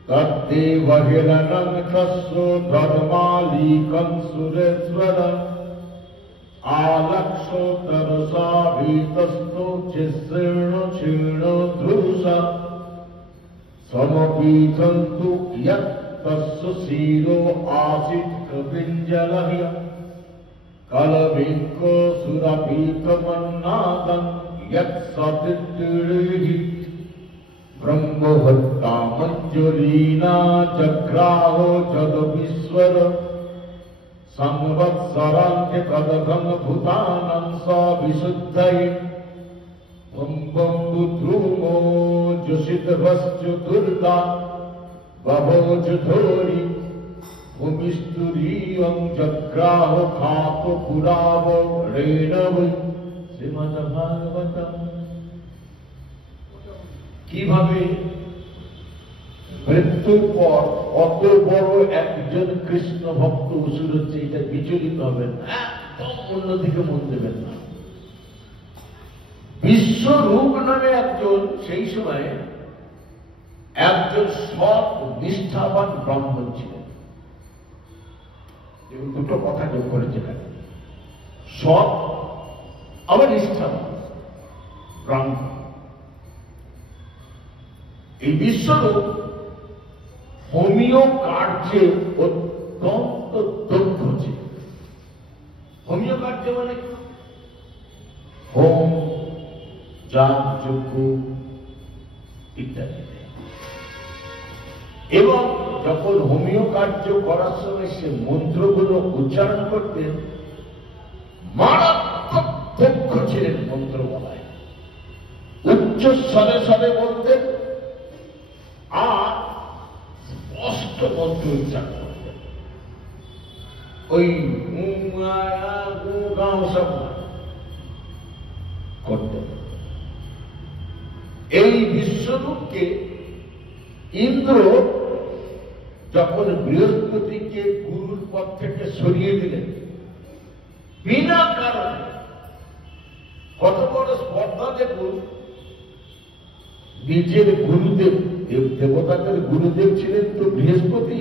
তদ্দেব হিরণং তস্য ধর্মালীকং সুরেশ্বরং আলক্ষ্য তরসা ভীতস্থো চিশৃণ ক্ষীণ ধ্রুষা সমপীতন্তু ইয়ৎ তস্য শিরো আসিত কবিঞ্জলঃ কলবিঙ্ক সুরপীতমন্নাদং ইয়ৎ সতির্তিড়িহি ব্রহ্মহত্যা মঞ্জুরীনা চক্রাহো যদবিশ্বর সংবৎসরান্তে তদঘং ভূতানাং স বিশুদ্ধয়ে ধ্রুমো যশিতভশ্চতুর্দা বভোজধোরি ভূমিস্তুরীয়ং চক্রাহ খাত পুরাব রেণব। শ্রীমদ্ ভাগবতম। কিভাবে মৃত্যুর পর অত বড় একজন কৃষ্ণ ভক্ত অসুর হচ্ছে, এটা বিচলিত হবেন না, একদম অন্যদিকে মন দেবেন না। বিশ্বরূপ নামে একজন সেই সময় একজন সৎ নিষ্ঠাবান ব্রাহ্মণ ছিলেন। এবং দুটো কথা যোগ করেছিলেন, সৎ আবার নিষ্ঠাবান ব্রাহ্মণ। এই বিশ্বরূপ হোমিও কার্যে অত্যন্ত দক্ষ ছিল। হোমিও কার্যে যাগযজ্ঞ ইত্যাদি। এবং যখন হোমিও কার্য করার সময় সে মন্ত্রগুলো উচ্চারণ করতেন, মারাত্মক দক্ষ ছিলেন মন্ত্র বলায়, উচ্চ স্বরে স্বরে বলতেন আর স্পষ্ট মন্ত্র উচ্চারণ করতেন। ওই সব করতেন। এই বিশ্বরূপকে ইন্দ্র যখন বৃহস্পতিকে গুরুর পদ থেকে সরিয়ে দিলেন বিনা কারণে, কত বড় স্পর্ধা দেখুন। নিজের গুরুদেব, দেবতাদের গুরুদেব ছিলেন তো বৃহস্পতি,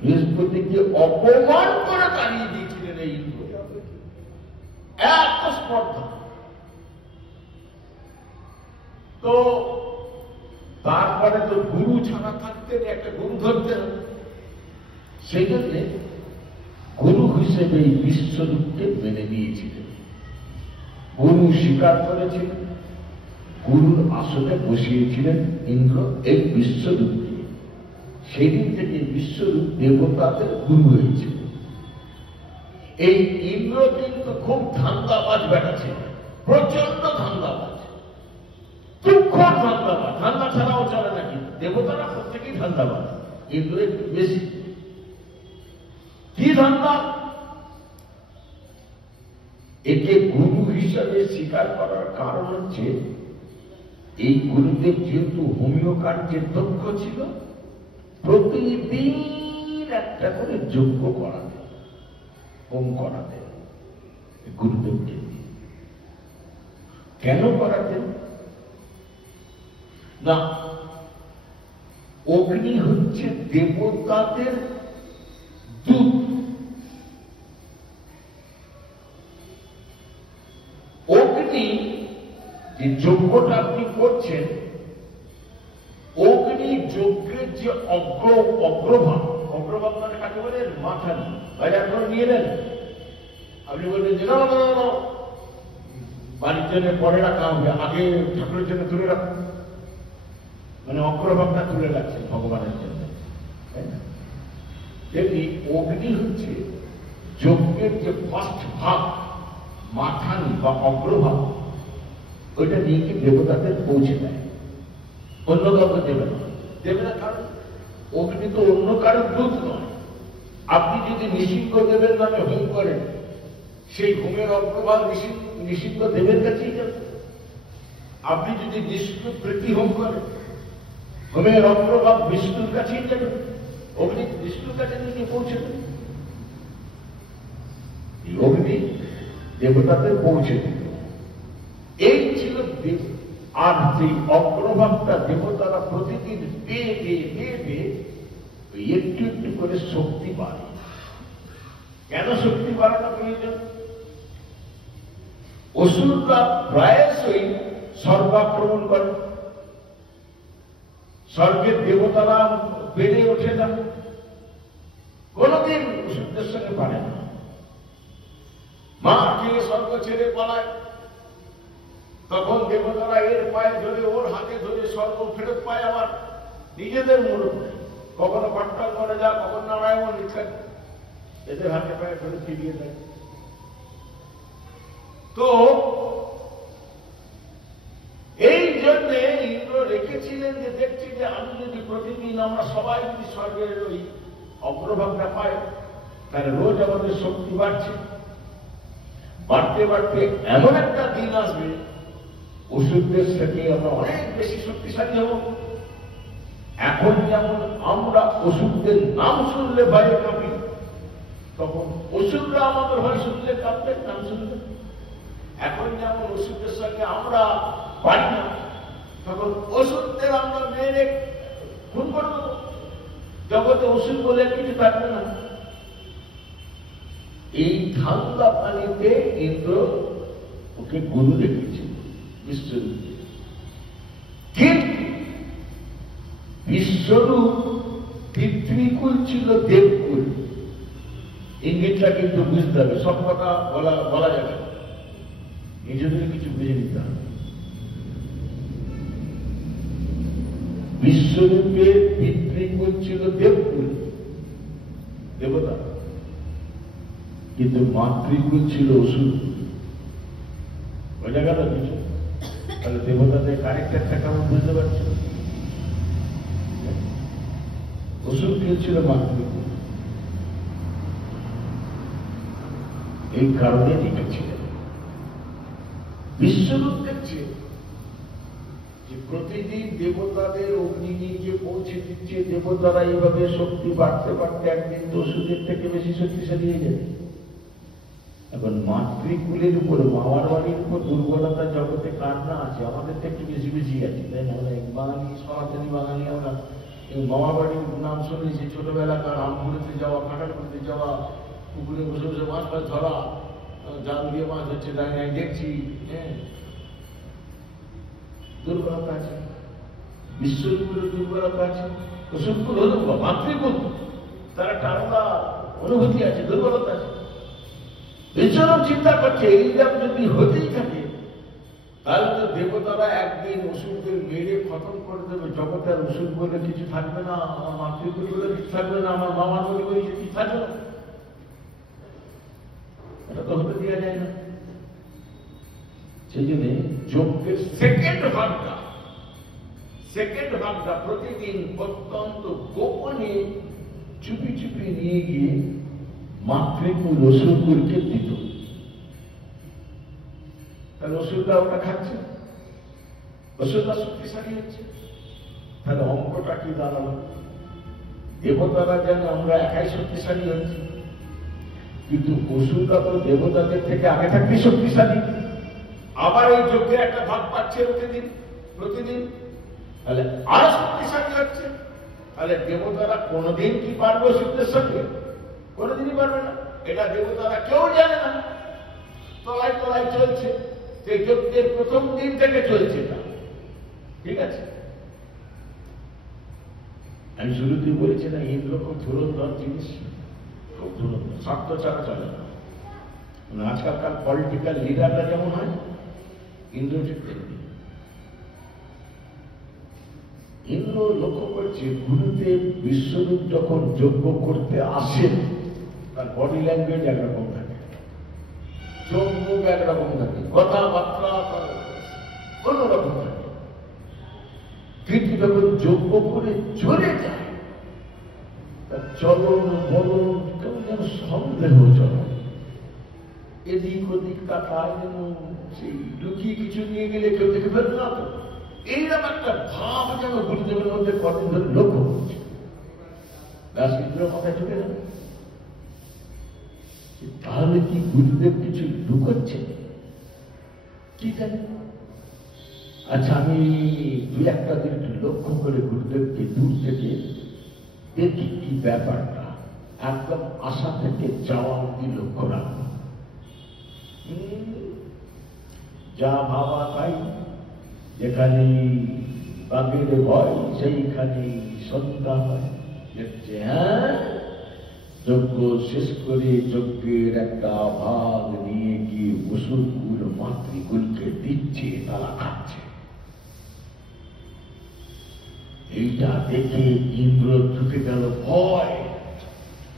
বৃহস্পতিকে অপমান করে তাড়িয়ে দিয়েছিলেন এই ইন্দ্র। এত স্পর্ধা। তো তারপরে তো গুরু ছাড়া থাকতেন, একটা গুরু ধরতেন। সেই জন্য গুরু হিসেবে এই বিশ্বরূপকে মেনে নিয়েছিলেন, গুরু স্বীকার করেছিলেন, গুরুর আসনে বসিয়েছিলেন ইন্দ্র এই বিশ্বরূপকে। সেই দিন থেকে বিশ্বরূপ দেবতাদের গুরু হয়েছে। এই ইন্দ্র কিন্তু খুব ধান্দাবাজ বেটা ছিল, প্রচন্ড ধান্দাবাজ, তুক্ষর ধান্দাবাজ। ধান্দা ছাড়াও চলে না, কিন্তু দেবতারা প্রত্যেকেই ধান্দাবাজ, ইন্দ্র একটু বেশি। কি ধান্দা? একে গুরু হিসাবে স্বীকার করার কারণ হচ্ছে এই গুরুদেব যেহেতু হোমিও কার্যের দক্ষ ছিল, প্রতিদিন একটা করে যজ্ঞ করাতেন, হোম করাতেন গুরুদেবকে। কেন করাতেন না? অগ্নি হচ্ছে দেবতাদের দূত। অগ্নি যে যজ্ঞটা আপনি করছেন, অগ্নি যজ্ঞের যে অগ্রভাগ, অগ্রভাগ মানে কাকে বলে? মাথা বাজার করে নিয়ে নেন। আপনি বলবেন যে না, বাড়ির জন্য পরে রাখা হবে, আগে ঠাকুরের জন্য তুলে রাখুন। মানে অগ্রভাগটা তুলে রাখছেন ভগবানের জন্য, তাই না? তেমনি অগ্নি হচ্ছে যজ্ঞের যে ফার্স্ট ভাগ, মাথানি বা অগ্রভাগ, ওইটা নিয়ে কি দেবতাদের পৌঁছে দেয়, অন্য কাউকে দেবে না। দেবে না কারণ অগ্নি তো অন্য কারোর দূত নয়। আপনি যদি নৃসিংহদেবের নামে হোম করেন, সেই হোমের অগ্রভাগ নৃসিংহদেবের কাছেই যাবে। আপনি যদি বিষ্ণু প্রীতি হোম করেন, হোমের অগ্রভাগ বিষ্ণুর কাছেই যাবে, অগ্নি বিষ্ণুর কাছে নিয়ে পৌঁছে দেবে। অগ্নি দেবতাদের পৌঁছে দেবে, এই ছিল দেব। আর সেই অগ্রভাগটা দেবতারা প্রতিদিন পেয়ে পেয়ে পেয়ে পেয়ে একটু একটু করে শক্তি বাড়ে। কেন শক্তি বাড়ানো প্রয়োজন? অসুররা প্রায়শই স্বর্গাক্রমণ করে, স্বর্গের দেবতারা বেড়ে ওঠে না, কোনদিন অসুরদের সঙ্গে পারে না। মা খেয়ে স্বর্গ ছেড়ে পালায়, তখন দেবতারা এর পায়ে ধরে, ওর হাতে ধরে স্বর্গ ফেরত পায়, আবার নিজেদের মনে করে। কখনো পাট্টা করে যা, কখন নারায়ণ লিখেন, এদের হাতে পায়ে ধরে ফিরিয়ে দেয়। তো এই জন্যে ইন্দ্র রেখেছিলেন যে দেখছি যে আমি যদি প্রতিদিন আমরা সবাই যদি স্বর্গের ওই অগ্রভাগটা পাই, তাহলে রোজ আমাদের শক্তি বাড়ছে, বাড়তে বাড়তে এমন একটা দিন আসবে অসুরদের থেকে আমরা অনেক বেশি শক্তিশালী হব। এখন যেমন আমরা অসুরদের নাম শুনলে ভয়ে কাঁপি, তখন অসুররা আমাদের ভয় শুনলে কাঁপবেন নাম শুনলে। এখন যেমন অসুরদের সঙ্গে আমরা পারি না, তখন অসুরদের আমরা মেরে খুন করে দেবো। জগতে অসুর বলে কিছু থাকবে না। এই ধান্দা পানিতে ইন্দ্র ওকে গুরু রেখেছিল বিশ্বরূপ। কিন্তু বিশ্বরূপ পিতৃকুল ছিল দেবকুল। ইঙ্গিতটা কিন্তু বুঝতে হবে, সব কথা বলা যাবে না, নিজেদের কিছু বুঝে নিতে হবে। বিশ্বরূপের পিতৃকুল ছিল দেবকুল, দেবতা, কিন্তু মাতৃকুল ছিল অসুর। বোঝা গেল কিছু? তাহলে দেবতাদের ক্যারেক্টারটা কেমন বুঝতে পারছো? অসুর ছিল মাতৃকুল, এই কারণে লিখেছিলেন। বিশ্বরূপ দেখছে যে প্রতিদিন দেবতাদের অগ্নি নিয়ে পৌঁছে দিচ্ছে, দেবতারা এইভাবে শক্তি বাড়তে বাড়তে একদিন দস্যুদের থেকে বেশি শক্তিশালী হয়ে যাবে। এখন মাতৃকুলের উপর, মামার বাড়ির উপর দুর্বলতা জগতে কার না আছে? আমাদের থেকে বেশি বেশি আছে, তাই না? বাঙালি, সনাতনী বাঙালি আমরা মামার বাড়ির নাম শুনেছি ছোটবেলাকার, আম ঘুরতে যাওয়া, কাঁঠাল ঘুরতে যাওয়া, পুকুরে বসে বসে মাছ ফাছ ধরা, জাল দিয়ে মাছ হচ্ছে দাঁড়িয়ে দেখছি। হ্যাঁ, দুর্বলতা আছে, বিশ্বরূপের দুর্বলতা আছে, অসুরকুল হল মাতৃকুল, তার একটা আলাদা অনুভূতি আছে, দুর্বলতা আছে। বিশ্বরূপ চিন্তা করছে এইরকম যদি হতেই থাকে তাহলে তো দেবতারা একদিন অসুরদের মেরে খতম করে দেবে, জগতে আর অসুর বলে কিছু থাকবে না, আমার মাতৃকুল বলে কিছু থাকবে না, আমার মামার বলে কিছু থাকবে না। এটা তো হতে দেওয়া যায় না। সেই জন্য যজ্ঞের সেকেন্ড ভাগটা প্রতিদিন অত্যন্ত গোপনে চুপি চুপি নিয়ে গিয়ে মাতৃকুল অসুরকুলকে দিত। তাহলে অসুররা ওটা খাচ্ছে, অসুররা শক্তিশালী হচ্ছে। তাহলে অঙ্কটা কি দাঁড়ালো? দেবতারা যেন আমরা একাই শক্তিশালী হচ্ছি, কিন্তু অসুররা তো দেবতাদের থেকে আগে থাকতে শক্তিশালী। আবার এই যজ্ঞের একটা ভাগ পাচ্ছে প্রতিদিন, তাহলে আরো শক্তিশালী হচ্ছে। তাহলে দেবতারা কোনদিন কি পারবে অসুরদের সঙ্গে? কোনদিনই পারবে না। এটা দেবতারা কেউ জানে না, তলায় তলায় চলছে, সেই যজ্ঞের প্রথম দিন থেকে চলছে না। ঠিক আছে, আমি শুরুতেই বলেছি না, ইন্দ্র খুব ধুরন্ধর জিনিস, খুব ধুরন্ধর, স্বার্থ ছাড়া চলে না। আজকালকার পলিটিক্যাল লিডাররা যেমন হয়, ইন্দ্র ঠিক তেমনি। ইন্দ্র লক্ষ্য করছে গুরুদেব বিশ্বরূপ যখন যজ্ঞ করতে আসেন, তার বডি ল্যাঙ্গুয়েজ একরকম থাকে, চোখ মুখ একরকম থাকে, কথাবার্তা অন্যরকম থাকে। কিন্তু যখন যজ্ঞ করে চলে যায়, তার চলন বলন কেমন যেন সন্দেহ চলন, এদিক ওদিক তাকায়, যেন সেই লুকিয়ে কিছু নিয়ে গেলে কেউ দেখে ফেলবে না তো, এইরকম একটা ভাব যেন গুরুদেবের মধ্যে কদিন ধরে লক্ষ্য করছে। দাসিন্দ্রের মাথায় চলে যাবে, তাহলে কি গুরুদেব কিছু লুকোচ্ছে? কি জানি। আচ্ছা, আমি দুই একটা দিন লক্ষ্য করে গুরুদেবকে দূর থেকে দেখি কি ব্যাপারটা, একদম আশা থেকে যাওয়া অব্দি লক্ষ্য রাখবো। যা ভাবা তাই, যেখানে বাঘের ভয় সেইখানে সন্ধ্যা হয়। দেখছে, হ্যাঁ, যজ্ঞ শেষ করে যজ্ঞের একটা ভাগ নিয়ে গিয়ে অসুরকুল মাতৃকুলকে দিচ্ছে, তারা খাচ্ছে। এইটা দেখে ইন্দ্র ঢুকে গেল ভয়,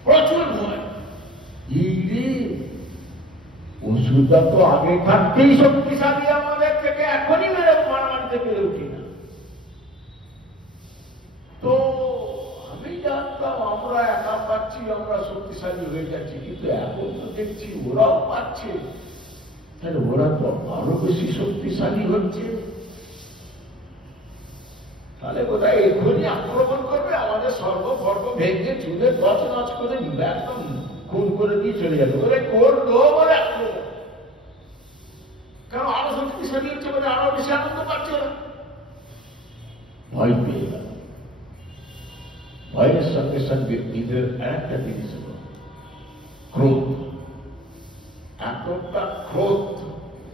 প্রচুর ভয়। এই রে, অসুরটা তো আগে থাকতেই শক্তিশালী আমাদের থেকে, এখনই মেরে মারামারিতে পেরে উঠি না। তো আমি জানতাম আমরা একা পাচ্ছি, আমরা শক্তিশালী হয়ে যাচ্ছি, কিন্তু এখন তো দেখছি ওরাও পাচ্ছে, তাহলে ওরা তো আরো বেশি শক্তিশালী হচ্ছে। তাহলে বোধহয় এখনই আক্রমণ করবে, আমাদের সর্বভর্গ ভেঙে চুলে তছনছ করে একদম খুন করে দিয়ে চলে যাবে। ওরা করলো বলে আক্রমণ, কারণ আরো শক্তিশালী হচ্ছে বলে আরো বেশি আনন্দ পাচ্ছে না। ভয় পেয়ে গেল। ভয়ের সঙ্গে সঙ্গে ইন্দ্রের আরেকটা জিনিস হল ক্রোধ। এতটা ক্রোধ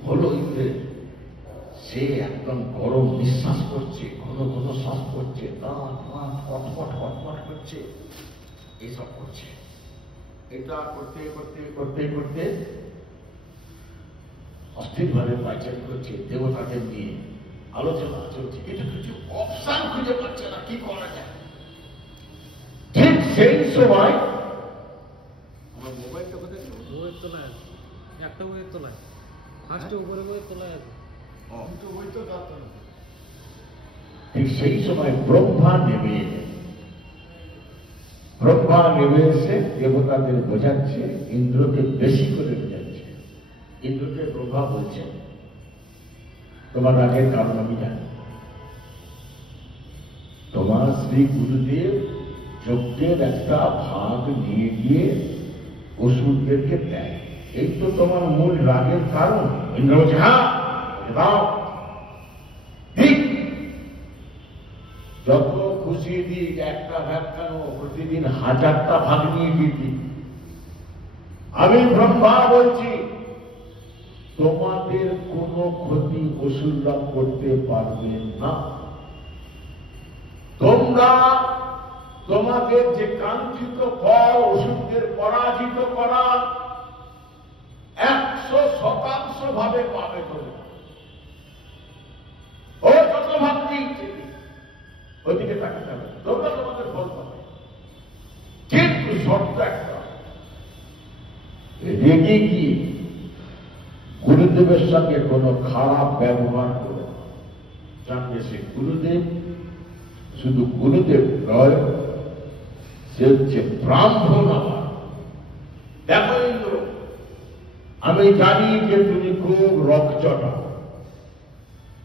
হলো ইন্দ্রের, সে একদম গরম নিঃশ্বাস করছে, ঘন ঘন শ্বাস করছে, দাঁত মাত কটকট কটকট করছে, এইসব করছে। এটা করতে করতে করতে করতে অস্থিরভাবে পায়চারি করছে দেবতাদের নিয়ে। আলোচনা চলছে, কিন্তু কিছু অপশন খুঁজে পাচ্ছে না কি করা যায়। ঠিক সেই সময় আমার মোবাইলটা কোথায় ছিল? বইয়ের তলায় আছে, একটা বইয়ের তলায়, ফার্স্টে উপরে বইয়ের তলায় আছে। দুটো বই তো দাঁড়াতে হবে। ঠিক সেই সময় ব্রহ্মা নেমে এলেন। ব্রহ্মা নেমে এসে দেবতাদের বোঝাচ্ছে, ইন্দ্রকে বেশি করে বোঝাচ্ছে। ইন্দ্রকে ব্রহ্মা বলছেন, তোমার রাগের কারণ আমি জানি। তোমার শ্রী গুরুদেব যজ্ঞের একটা ভাগ নিয়ে গিয়ে অসুরদেরকে দেয়, এই তো তোমার মূল রাগের কারণ। ইন্দ্র বলছে, হ্যাঁ দাও, ঠিক যত খুশি দিক, একটা ভাগ কেন, প্রতিদিন 1000টা ভাগ নিয়ে দিতি। আমি ব্রহ্মা বলছি, তোমাদের কোনো ক্ষতি অসুররা করতে পারবে না। তোমরা তোমাদের যে কাঙ্ক্ষিত ফল, অসুরদের পরাজিত করা, 100% ভাবে পাবে। তোমরা ও যত ভাগ দিচ্ছে ওইদিকে তাকাতে হবে, তোমরা তোমাদের ফল পাবে। কিন্তু শর্ত একটা, রেগে গিয়ে গুরুদেবের সঙ্গে কোনো খারাপ ব্যবহার করো। জানবে সে গুরুদেব শুধু গুরুদেব নয়, সে হচ্ছে ব্রাহ্মণ। আমার দেখো ইন্দ্র, আমি জানি যে তুমি খুব রকচটা,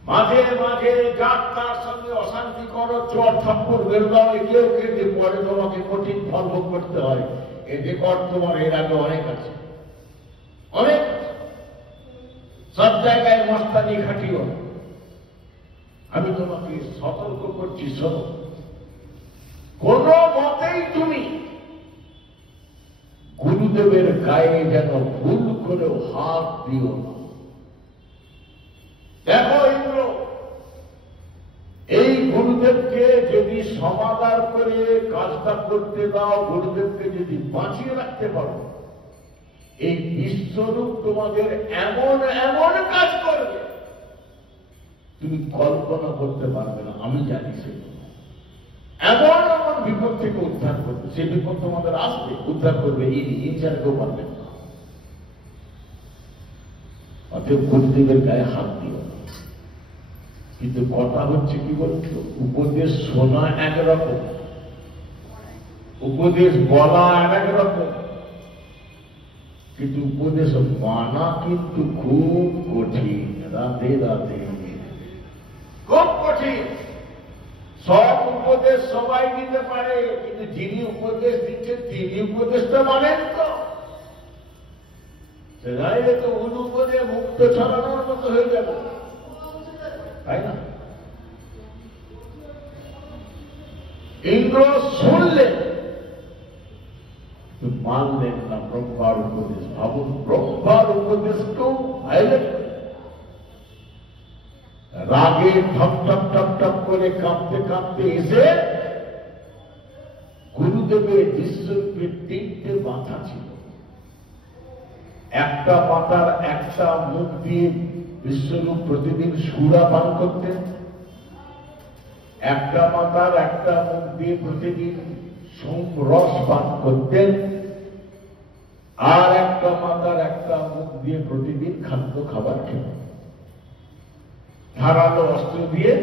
মাঝে মাঝে যার তার সঙ্গে অশান্তি করো, চর থাপ্পড় বের দাও, একেও কেটে পরে তোমাকে কঠিন ফল ভোগ করতে হয়। এ রেকর্ড তোমার এর আগে অনেক আছে, অনেক সব জায়গায় মস্তানি খাটিও। আমি তোমাকে সতর্ক করছি, শোনো, কোন মতেই তুমি গুরুদেবের গায়ে যেন ভুল করেও হাত দিও না। দেখো ইন্দ্র, এই গুরুদেবকে যদি সমাদর করে কাজটা করতে দাও, গুরুদেবকে যদি বাঁচিয়ে রাখতে পারো, এই বিশ্বরূপ তোমাদের এমন এমন কাজ করবে তুমি কল্পনা করতে পারবে না। আমি জানি সেগুলো এমন এমন বিপদ থেকে উদ্ধার করবে, সে বিপদ তোমাদের আসবে, উদ্ধার করবে, ইনসার কেউ পারবেন না। অতএব গুরুদেবের গায়ে হাত দিও না। কিন্তু কথা হচ্ছে কি বলছো, উপদেশ শোনা একরকম, উপদেশ বলা একরকম, কিন্তু উপদেশ মানা কিন্তু খুব কঠিন। রাধে রাধে, খুব কঠিন। সব উপদেশ সবাই দিতে পারে, কিন্তু যিনি উপদেশ দিচ্ছেন তিনি উপদেশটা মানেন তো। সেটাইলে তো অনুপদে মুক্ত ছড়ানোর মতো হয়ে যাবে, তাই না? ইন্দ্র শুনলেন, মানলেন না ব্রহ্মার উপদেশ। ভাবুন, ব্রহ্মার উপদেশকেও ভাইলেট করে, রাগে ঠপ ঠপ ঠপ ঠপ করে কাঁপতে কাঁপতে এসে, গুরুদেবের বিশ্বরূপের 3টে মাথা ছিল। একটা মাথার একটা মুখ দিয়ে বিশ্বরূপ প্রতিদিন সুরা পান করতেন, একটা মাথার একটা মুখ দিয়ে প্রতিদিন সোম রস পান করতেন, আর একটা মাথার একটা মুখ দিয়ে প্রতিদিন খাদ্য খাবার খেতেন। ধারালো অস্ত্র দিয়ে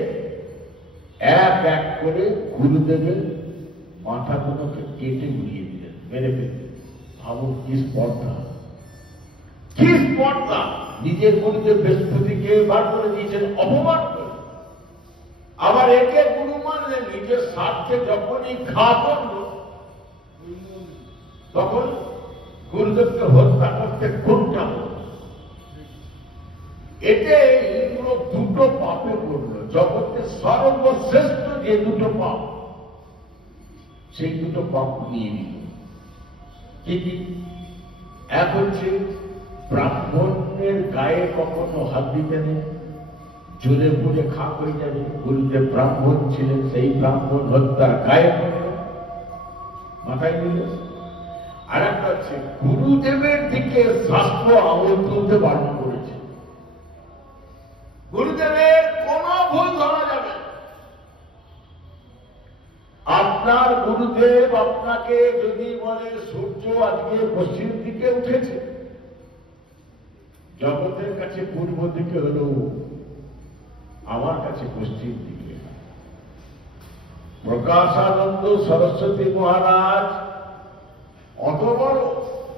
এক এক করে গুরুদেবের মাথাগুলোকে কেটে উড়িয়ে দিলেন, মেরে ফেললেন। ভাবুন কি স্পর্ধা, কি স্পর্ধা! নিজের গুরুদেব বৃহস্পতিকে বার করে দিয়েছেন অপমান করে, আবার একে গুরু মানলেন। নিজের স্বার্থে যখনই ঘা করল, তখন গুরুদেবকে হত্যা করতে কোনটা হল। এতে ইন্দ্র দুটো পাপে পড়ল। জগতের সর্বশ্রেষ্ঠ যে দুটো পাপ, সেই দুটো পাপ নিয়ে নিল। কি কি? এক হচ্ছে ব্রাহ্মণের গায়ে কখনো হাত দিতে নেই, জোরে পুড়ে খাক হয়ে যাবে। গুরুদেব ব্রাহ্মণ ছিলেন, সেই ব্রাহ্মণ হত্যার গায়ে পড়ল, মাথায় নিল। আর একটা হচ্ছে গুরুদেবের দিকে শাস্ত্র আঙুল তুলতে বারণ করেছে। গুরুদেবের কোন ভুল গুরুদেব আপনাকে যদি বলে সূর্য আজকে পশ্চিম দিকে উঠেছে, জগতের কাছে পূর্ব দিকে হলেও আমার কাছে পশ্চিম দিকে। প্রকাশানন্দ সরস্বতী মহারাজ অত বড়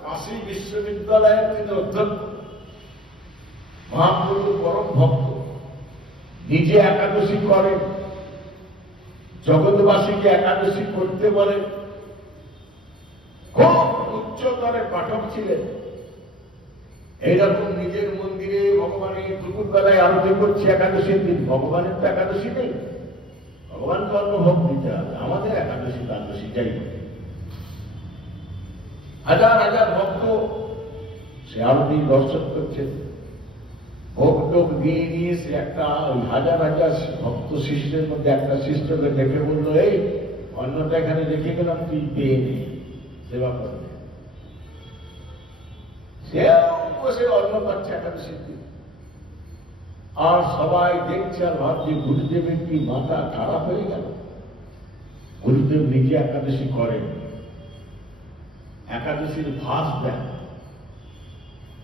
কাশী বিশ্ববিদ্যালয়ের তিনি অধ্যক্ষ, মহাপ্রভুর পরম ভক্ত, নিজে একাদশী করেন, জগৎবাসীকে একাদশী করতে বলেন, খুব উচ্চতরের পাঠক ছিলেন। এইরকম নিজের মন্দিরে ভগবানের দুপুরবেলায় আরতি করছে একাদশীর দিন। ভগবানের তো একাদশী নেই, ভগবান তো অন্য ভোগ দিতে হবে, আমাদের একাদশী দ্বাদশী যাই হোক। হাজার হাজার ভক্ত সে আরতি দর্শন করছেন, ভোগ টোক দিয়ে নিয়ে সে একটা ওই হাজার হাজার ভক্ত শিষ্যের মধ্যে একটা শিষ্যকে দেখে বললো, এই অন্নটা এখানে রেখে গেলাম, তুই পেয়ে নে, সেবা করবে। সেও বসে অন্ন পাচ্ছে একাদশীর দিন। আর সবাই দেখছে আর ভাবছে গুরুদেবের কি মাথা খারাপ হয়ে গেল। গুরুদেব নিজে একাদশী করেন, একাদশীর ভাস দেন,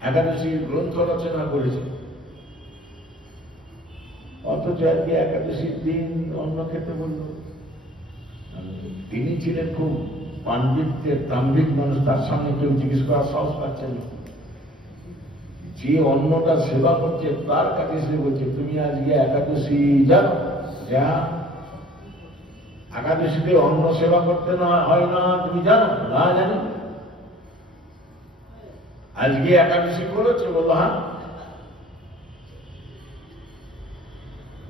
একাদশীর গ্রন্থ রচনা করেছেন, অথচ আজকে একাদশীর দিন অন্ন খেতে বলল। তিনি ছিলেন খুব পাণ্ডিত্যের তান্ত্রিক মানুষ, তার সামনে কেউ জিজ্ঞেস করার সাহস পাচ্ছেন না। যে অন্নটা সেবা করছে তার কাছে সে বলছে, তুমি আজকে একাদশী জানো? যা একাদশীতে অন্ন সেবা করতে না হয় না, তুমি জানো? না জানি। আজকে একাদশী করেছে? বললো হ্যাঁ।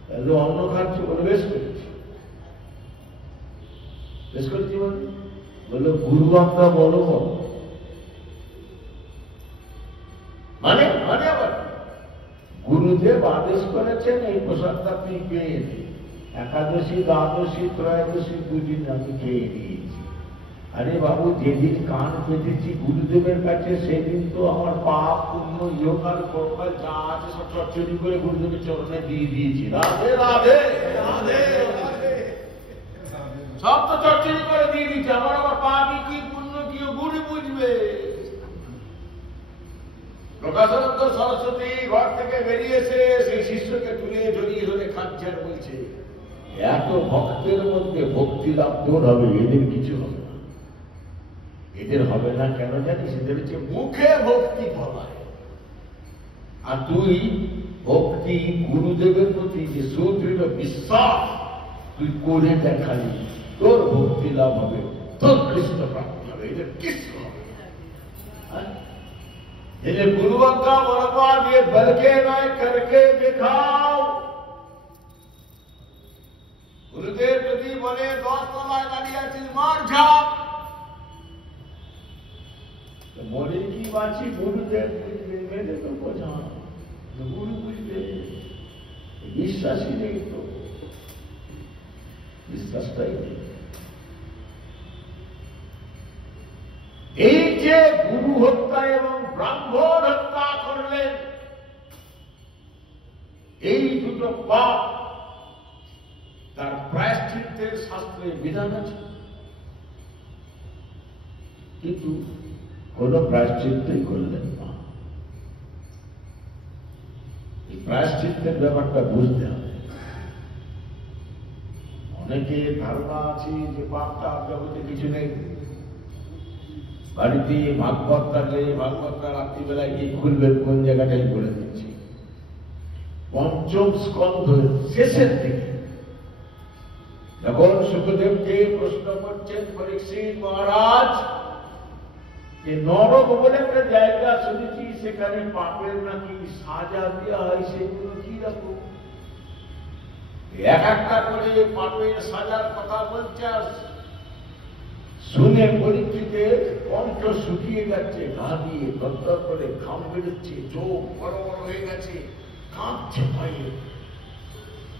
তাহলে অন্ন খাচ্ছি? বলে বেশ করেছি। বেশ করেছি বললো গুরু আমরা বলো বলো, মানে মানে আবার গুরুদেব আদেশ করেছেন এই প্রসাদটা তুই পেয়ে নে। একাদশী, দ্বাদশী, ত্রয়োদশী দুদিন আমি খেয়ে নিয়েছি। আরে বাবু, যেদিন কান পেতেছি গুরুদেবের কাছে সেদিন তো আমার পাপ পুণ্য ইহকাল পরকাল যা আছে সব চচ্চড়ি করে গুরুদেবের চরণে দিয়ে দিয়েছি। রাধে রাধে রাধে, সব তো চচ্চড়ি করে দিয়ে দিয়েছি। আমার আবার পাপই কি পুণ্য কি গুরু বুঝবে। প্রকাশানন্দ সরস্বতী ঘর থেকে বেরিয়ে এসে সেই শিষ্যকে তুলে জড়িয়ে ধরে খাচ্ছে আর বলছে, এত ভক্তের মধ্যে ভক্তি লাভ তোর হবে, এদের কিছু হবে না। এদের হবে না কেন জানিস? এদের হচ্ছে মুখে ভক্তি ফলায়, আর তুই ভক্তি গুরুদেবের প্রতি যে সুদৃঢ় বিশ্বাস তুই করে দেখালি, তোর ভক্তি লাভ হবে, তোর কৃষ্ণ প্রাপ্তি হবে। এদের কৃষ্ণ হবে। गुरु का बरबाद ये बल के न करके दिखाओ। गुरुदेव यदि बोले 10 तलाय दाঁড়িয়ে আছিস মার ঝাপ, तो बोले की बाची गुरुदेव बुझবে, मेरे तो বোঝা गुरु বুঝবে। বিশ্বাসই নেই তো, বিশ্বাসটাই নেই। এই যে গুরু হত্যা এবং ব্রাহ্মণ হত্যা করলেন, এই দুটো পাপ তার প্রায়শ্চিত্তের শাস্ত্রে বিধান আছে, কিন্তু কোন প্রায়শ্চিত্তই করলেন না। এই প্রায়শ্চিত্তের ব্যাপারটা বুঝতে হবে। অনেকে ধারণা আছে যে পাপটা জগতে কিছু নেই। বাড়িতে ভাগবত থাকলে ভাগবতটা রাত্রিবেলায় গিয়ে খুলবেন, কোন জায়গাটাই বলে দিচ্ছি। পঞ্চম স্কন্ধ শেষের দিকে যখন সুখদেবকে প্রশ্ন করছেন পরীক্ষিত মহারাজ, যে নরক বলে একটা জায়গা শুনেছি, সেখানে পাপের নাকি সাজা দেওয়া হয়, সেগুলো কি রকম? এক একটা করে পাপের সাজার কথা বলছে। শুনে পরীক্ষিতের কণ্ঠ শুকিয়ে যাচ্ছে, ঘা দিয়ে দরদর করে ঘাম বেরোচ্ছে, চোখ বড় বড় হয়ে গেছে, কাঁপছে ভয়ে।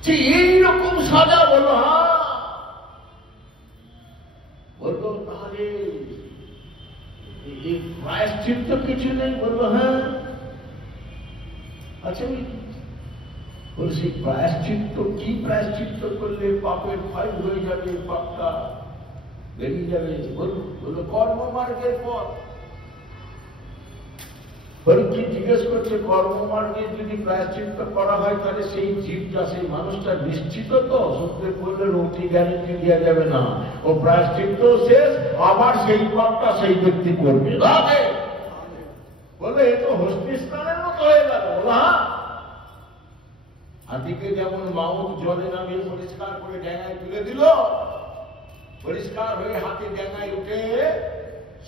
যে এইরকম সাজা? বলো হ্যাঁ। বললো তাহলে এই প্রায়শ্চিত্ত কিছু নেই? বললো হ্যাঁ। আচ্ছা বলছি সেই প্রায়শ্চিত্ত কি? প্রায়শ্চিত্ত করলে পাপের ফাইল হয়ে যাবে, পাপটা বেরিয়ে যাবে। বললো কর্মমার্গের পথ। পরীক্ষিত জিজ্ঞেস করছে কর্মমার্গে যদি প্রায়শ্চিত্ত করা হয় তাহলে সেই জীবটা, সেই মানুষটা নিশ্চিত তো? সত্যি বললে রুটি গ্যারেন্টি দেওয়া যাবে না। ও প্রায়শ্চিত্ত শেষ, আবার সেই পাপটা সেই ব্যক্তি করবে। বলে এ তো হস্তি স্নানের মতো হয়ে গেল। হ্যাঁ, হাতিকে যেমন মাউথ জলে নামিয়ে পরিষ্কার করে ডেঙায় তুলে দিল, পরিষ্কার হয়ে হাতে ডেঙায় উঠে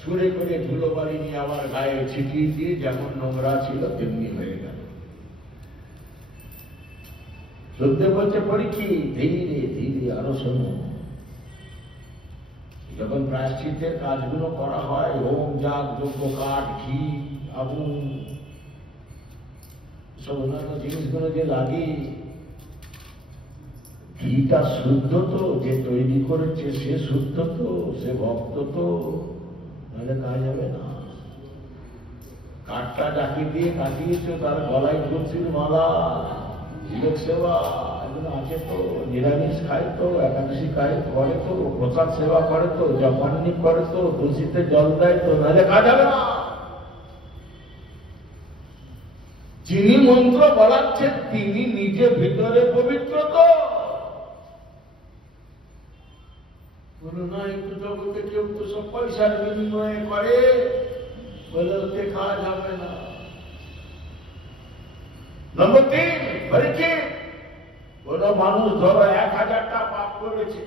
সুরে করে ধুলো বাড়ি নিয়ে আবার গায়ে ছিটিয়ে দিয়ে যেমন নোংরা ছিল তেমনি হয়ে গেল। শুনতে বলছে পরীক্ষিত, ধীরে ধীরে আরো শোনো। যখন প্রায়শ্চিত্তের কাজগুলো করা হয়, হোম যাগ যজ্ঞ, কাঠ, ঘি, আগুন, সব অন্যান্য জিনিসগুলো যে লাগে, ঘিটা শুদ্ধ তো? যে তৈরি করেছে সে শুদ্ধ তো? সে ভক্ত তো? নাহলে কাজ হবে না। কাঠটা যাকে দিয়ে কাটিয়েছ তার গলায় তুলসীর মালা, লোক সেবা এগুলো আছে তো? নিরামিষ খায় তো? একাদশী খায় করে তো? প্রসাদ সেবা করে তো? জপান্নি করে তো? তুলসীতে জল দেয় তো? নাহলে কাজ হবে না। যিনি মন্ত্র বলাচ্ছেন তিনি নিজে ভিতরে পবিত্র তো? বলো না, একটু জগতে কেউ তো সব পয়সার বিনিময়ে করে, বলে ওতে কাজ হবে না। নম্বর 3, পরীক্ষিত কোন মানুষ ধরো 1000টা পাপ করেছে,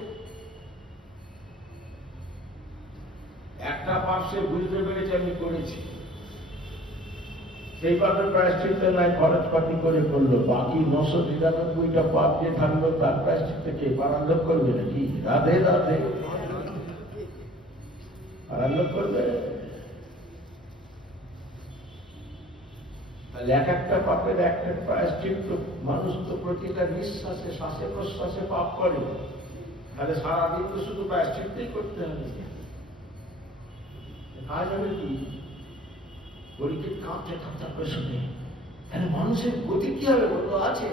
একটা পাপ সে বুঝতে পেরেছে আমি করেছি, সেই পাপের প্রায়শ্চিত্ত নাই খরচ পাতি করে করলো, বাকি 999টা পাপ যে থাকলো তার প্রায়শ্চিত্ত কে পারালোক করবে নাকি? রাধে রাধে, পারালোক করবে? তাহলে এক একটা পাপের একটা প্রায়শ্চিত্ত। মানুষ তো প্রতিটা নিঃশ্বাসে, শ্বাসে প্রশ্বাসে পাপ করে, তাহলে সারাদিন তো শুধু প্রায়শ্চিত্তই করতে হবে। কাজ হবে কি? পরীক্ষিত কাঁপতে কাঁপতে করে শুনে, তাহলে মানুষের গতি কি হবে? বলতো আছে,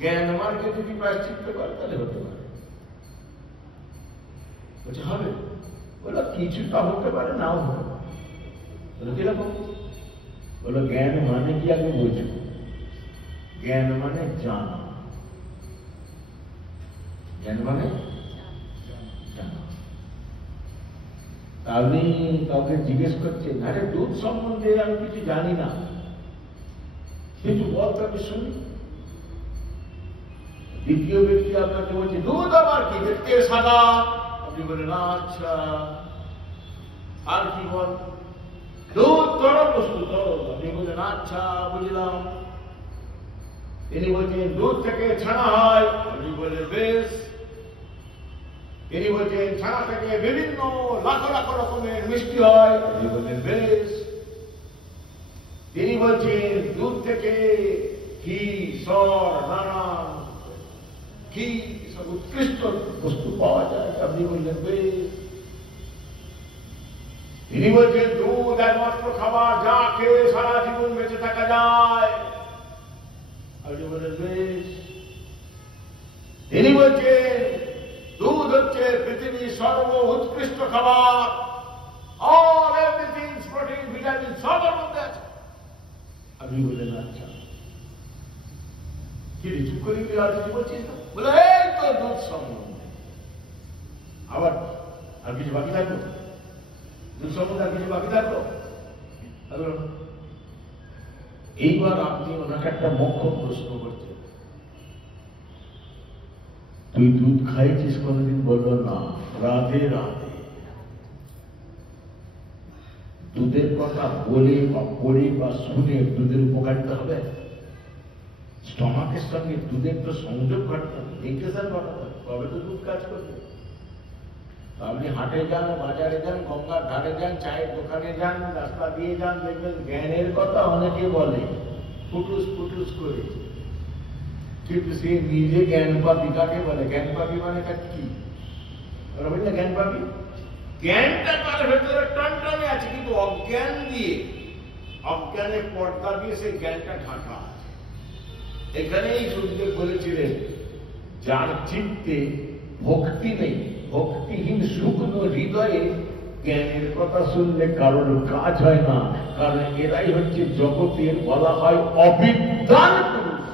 জ্ঞান মার্গে যদি প্রায়শ্চিত্ত করে তাহলে হতে পারে। বলছে হবে? বললো কিছুটা হতে পারে, নাও হতে পারে। বললো কিরকম? বললো জ্ঞান মানে কি আগে বোঝো। জ্ঞান মানে জানা। জ্ঞান মানে জানা। আপনি কাউকে জিজ্ঞেস করছেন, আরে দুধ সম্বন্ধে আমি কিছু জানি না, কিন্তু বলতে আমি শুনি। দ্বিতীয় ব্যক্তি আপনাকে বলছে দুধ আবার কি, দেখতে সাদা। আপনি বলেন আচ্ছা, আর কি বল? দুধ তরল বস্তু, তরল। আপনি বলেন আচ্ছা বুঝলাম। তিনি বলছেন দুধ থেকে ছানা হয়। আপনি বলেন বেশ। তিনি বলছেন ছানা থেকে বিভিন্ন লাখ লাখ রকমের মিষ্টি হয়। আপনি বলছেন বেশ। তিনি বলছেন দুধ থেকে ঘি, সর, নানা ঘি সব উৎকৃষ্ট বস্তু পাওয়া যায়। আপনি বললেন বেশ। তিনি বলছেন দুধ একমাত্র খাবার যা খেয়ে সারা জীবন বেঁচে থাকা যায়। আপনি বললেন বেশ। তিনি বলছেন দুধ হচ্ছে পৃথিবীর সর্ব উৎকৃষ্ট খাবার, অল এভরিথিং, প্রোটিন, ভিটামিন সবের মধ্যে আছে। আপনি বললেন আচ্ছা। কি চুপ করে কি আর কিছু বলছিস না? বলে এই তো দুধ সম্বন্ধে। আবার আর কিছু বাকি থাকলো? দুধ সম্বন্ধে আর কিছু বাকি থাকলো? এইবার আপনি ওনাকে একটা মুখ্য প্রশ্ন করছেন, তুই দুধ খাইছিস কোনদিন? বললো না। রাধে রাধে। দুধের কথা বলে বা পড়ে বা শুনে দুধের উপকারিতা হবে? স্টমাকের সঙ্গে দুধের তো সংযোগ ঘটতে হবে, ইনফেকশন ঘটাতে হবে, তবে তো দুধ কাজ করবে। আপনি হাটে যান, বাজারে যান, গঙ্গার ধারে যান, চায়ের দোকানে যান, রাস্তা দিয়ে যান, দেখবেন জ্ঞানের কথা অনেকে বলে ফুটুস ফুটুস করে, কিন্তু সে নিজে জ্ঞান পাবি কাকে বলে? জ্ঞান পাবি মানে কি? জ্ঞান পাবি, জ্ঞানটা তার ভেতরে টনটনে আছে, কিন্তু অজ্ঞান দিয়ে, অজ্ঞানের পর্দা দিয়ে সেই জ্ঞানটা ঢাকা আছে। এখানেই সুখদেব বলেছিলেন যার চিত্তে ভক্তি নেই, ভক্তিহীন শুকনো হৃদয়ে জ্ঞানের কথা শুনলে কারোর কাজ হয় না, কারণ এরাই হচ্ছে জগতের বলা হয় অবিদ্যান পুরুষ।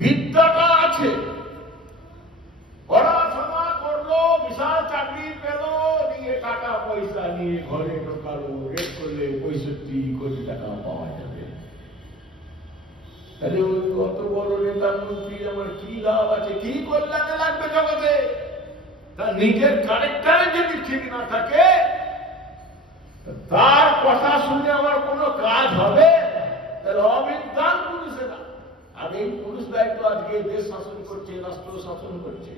বিদ্যাটা আছে, পড়াশোনা করলো, বিশাল চাকরি পেল, নিয়ে টাকা পয়সা নিয়ে ঘরে ঢোকালো, রেট করলে 65 কোটি টাকা পাওয়া যাবে। তাহলে ওই কত বড় নেতা মন্ত্রী আমার কি লাভ আছে, কি কল্যাণে লাগবে জগতে? তার নিজের ক্যারেক্টারে যদি ঠিক না থাকে, তার কথা শুনে আমার কোনো কাজ হবে? তাহলে অবিদ্যান পুরুষেরা। আর এই পুরুষরাই তো আজকে দেশ শাসন করছে, রাষ্ট্র শাসন করছে।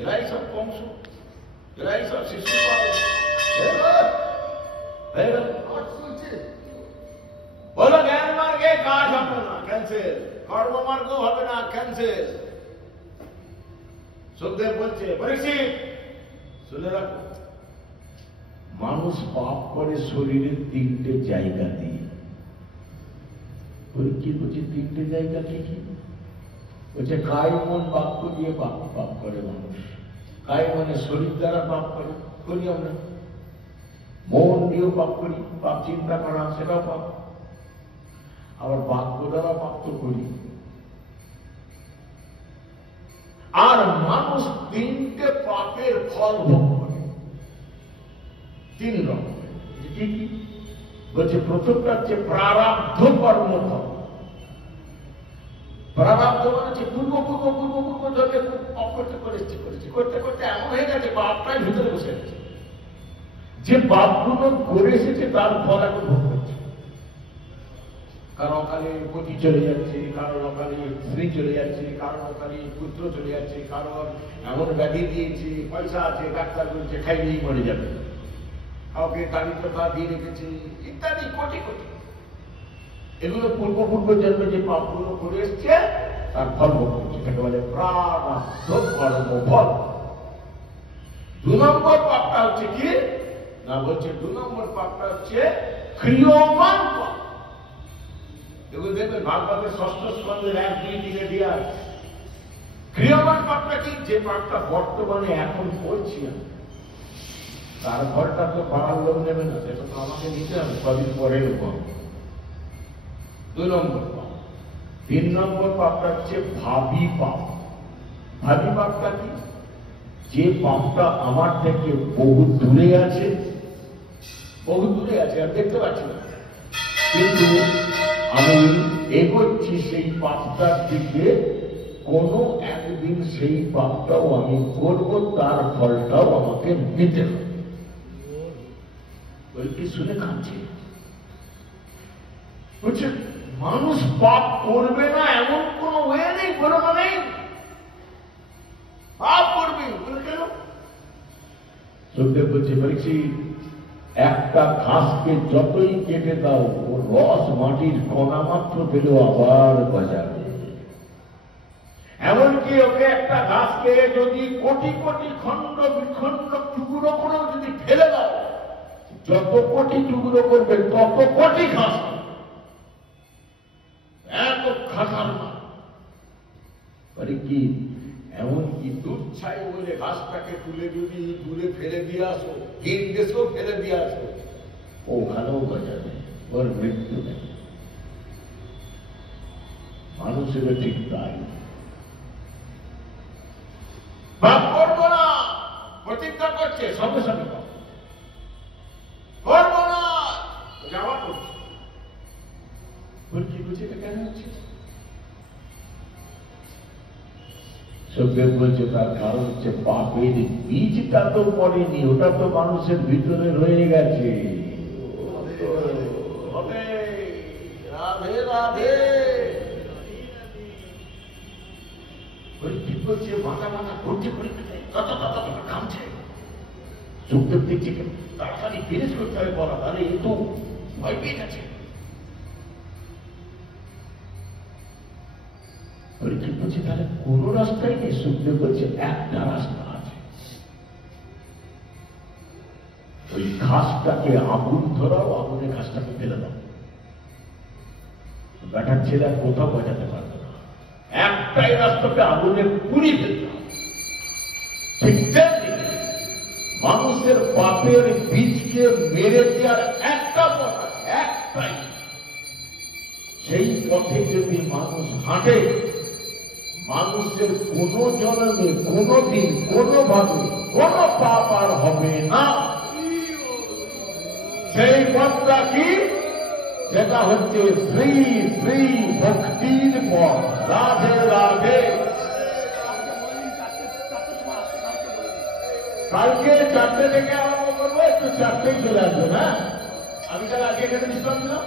এরাই সব কংস, এরাই সব শিশুপাল। বলো জ্ঞান মার্গে কাজ হবে না, ক্যান্সেল। কর্ম মার্গ হবে না, ক্যান্সেল। সুখদেব বলছে, পরীক্ষিত শুনে রাখো, মানুষ পাপ করে শরীরের 3টে জায়গা দিয়ে। পরীক্ষিত বলছে 3টে জায়গা কি কি? বলছে কায় মন বাক্য দিয়ে পাপ করে মানুষ। কায় মনে শরীর দ্বারা পাপ করি আমরা, মন দিয়েও পাপ করি, পাপ চিন্তা করা সেটাও পাপ, আবার বাক্য দ্বারা পাপ তো করি। আর মানুষ 3টে পাপের ফল ভোগ করে, 3 রকমের। কি কি? বলছে প্রথমটা হচ্ছে প্রারব্ধ কর্মফল। প্রারব্ধ মানে হচ্ছে পূর্ব জন্মে পাপ করতে করতে করতে এমন হয়ে গেছে পাপটাই ভিতরে বসে গেছে। যে পাপগুলো করে এসেছে তার ফল এখন ভোগ করছে। কারো অকালে পতি চলে যাচ্ছে, কারোর অকালে স্ত্রী চলে যাচ্ছে, কারোর অকালে পুত্র চলে যাচ্ছে, কারোর এমন ব্যাধি দিয়েছে, পয়সা আছে, ডাক্তার বলছে খাইলেই মরে যাবে, কাউকে দারিদ্রতা দিয়ে রেখেছে, ইত্যাদি কোটি কোটি। এগুলো পূর্ব জন্মে যে পাপগুলো করে এসছে তার ফল ভোগ করছে। এটাকে বলে প্রারব্ধ কর্মফল। 2 নম্বর পাপটা হচ্ছে কি না, বলছে 2 নম্বর পাপটা হচ্ছে ক্রিয়মান পাপ। এগুলো দেখবেন ভাগবতের 6ষ্ঠ স্কন্ধের 1, 2, 3 দিয়ে আছে। ক্রিয়মান পাপটা কি? যে পাপটা বর্তমানে এখন করছি না, তার ফলটা তো পাড়ার লোক নেবে না, সেটা তো আমাকে নিতে হবে কদিন পরের উপর। 2 নম্বর পাপ। 3 নম্বর পাপটা হচ্ছে ভাবি পাপ। ভাবি পাপটা কি? যে পাপটা আমার থেকে বহু দূরে আছে, আর দেখতে পাচ্ছি না, কিন্তু আমি এগোচ্ছি সেই পাপটার দিকে, কোনো একদিন সেই পাপটাও আমি করব, তার ফলটাও আমাকে নিতে হবে। ওইটি শুনে কাঁদছে। বুঝছেন, মানুষ পাপ করবে না এমন কোন ওয়ে নেই, বলবো নেই পাপ করবে। বলে কেন? সুখদেব বলছে, পরীক্ষিত একটা ঘাসকে যতই কেটে দাও, ও রস মাটির কণা মাত্র পেলেও আবার বাজাবে। এমনকি ওকে একটা ঘাসকে যদি কোটি কোটি খণ্ড বিখণ্ড টুকরো করেও যদি ফেলে দাও, যত কোটি টুকরো করবে তত কোটি ঘাস, এত খাসার না। পরীক্ষিত এমনকি দুধ ছাই বলে ঘাসটাকে তুলে যদি দূরে ফেলে দিয়ে আসো, ভিন দেশেও ফেলে দিয়ে আসো, ওখানেও বাজাবে, ওর মৃত্যু নেই। মানুষেরও ঠিক তাই। পাপ করবো না প্রতিজ্ঞা করছে, সঙ্গে সঙ্গে করবো না যাওয়া করছে। পরীক্ষিত বুঝে কেন হচ্ছে? সুখদেব বলছে তার কারণ হচ্ছে পাপের বীজটা তো পড়েনি, ওটা তো মানুষের ভিতরে রয়ে গেছে। রাধে রাধে। পরীক্ষিত বলছে মাথা করছে, ঘামছে। সুখদেব দেখছে তাড়াতাড়ি ফিনিশ করতে হবে বলা, তাহলে এ তো ভয় পেয়ে গেছে। পরীক্ষিত বলছে তাহলে কোন রাস্তায় নেই? সুখদেব বলছে একটা রাস্তা আছে, ওই ঘাসটাকে আগুন ধরাও, আগুনে ঘাসটাকে ফেলে দাও। বেটার ছেলে কোথাও বাজাতে পারবে না, একটাই রাস্তাকে আগুনে পুড়িয়ে ফেলতে হবে। ঠিক তেমনি মানুষের পাপের বীজকে মেরে দেওয়ার একটা পথ আছে, একটাই। সেই পথে যদি মানুষ হাঁটে, মানুষের কোনো জন্মে, কোনো দিন, কোনোভাবে কোনো পাপ আর হবে না। সেই পথটা কি? সেটা হচ্ছে শ্রী শ্রী ভক্তির পথ। রাধে রাধে। কালকে 4টে থেকে আরম্ভ করবো, একটু 4টেই চলে আসবে না। আমি তাহলে আজকে এখানে বিশ্রাম দিলাম।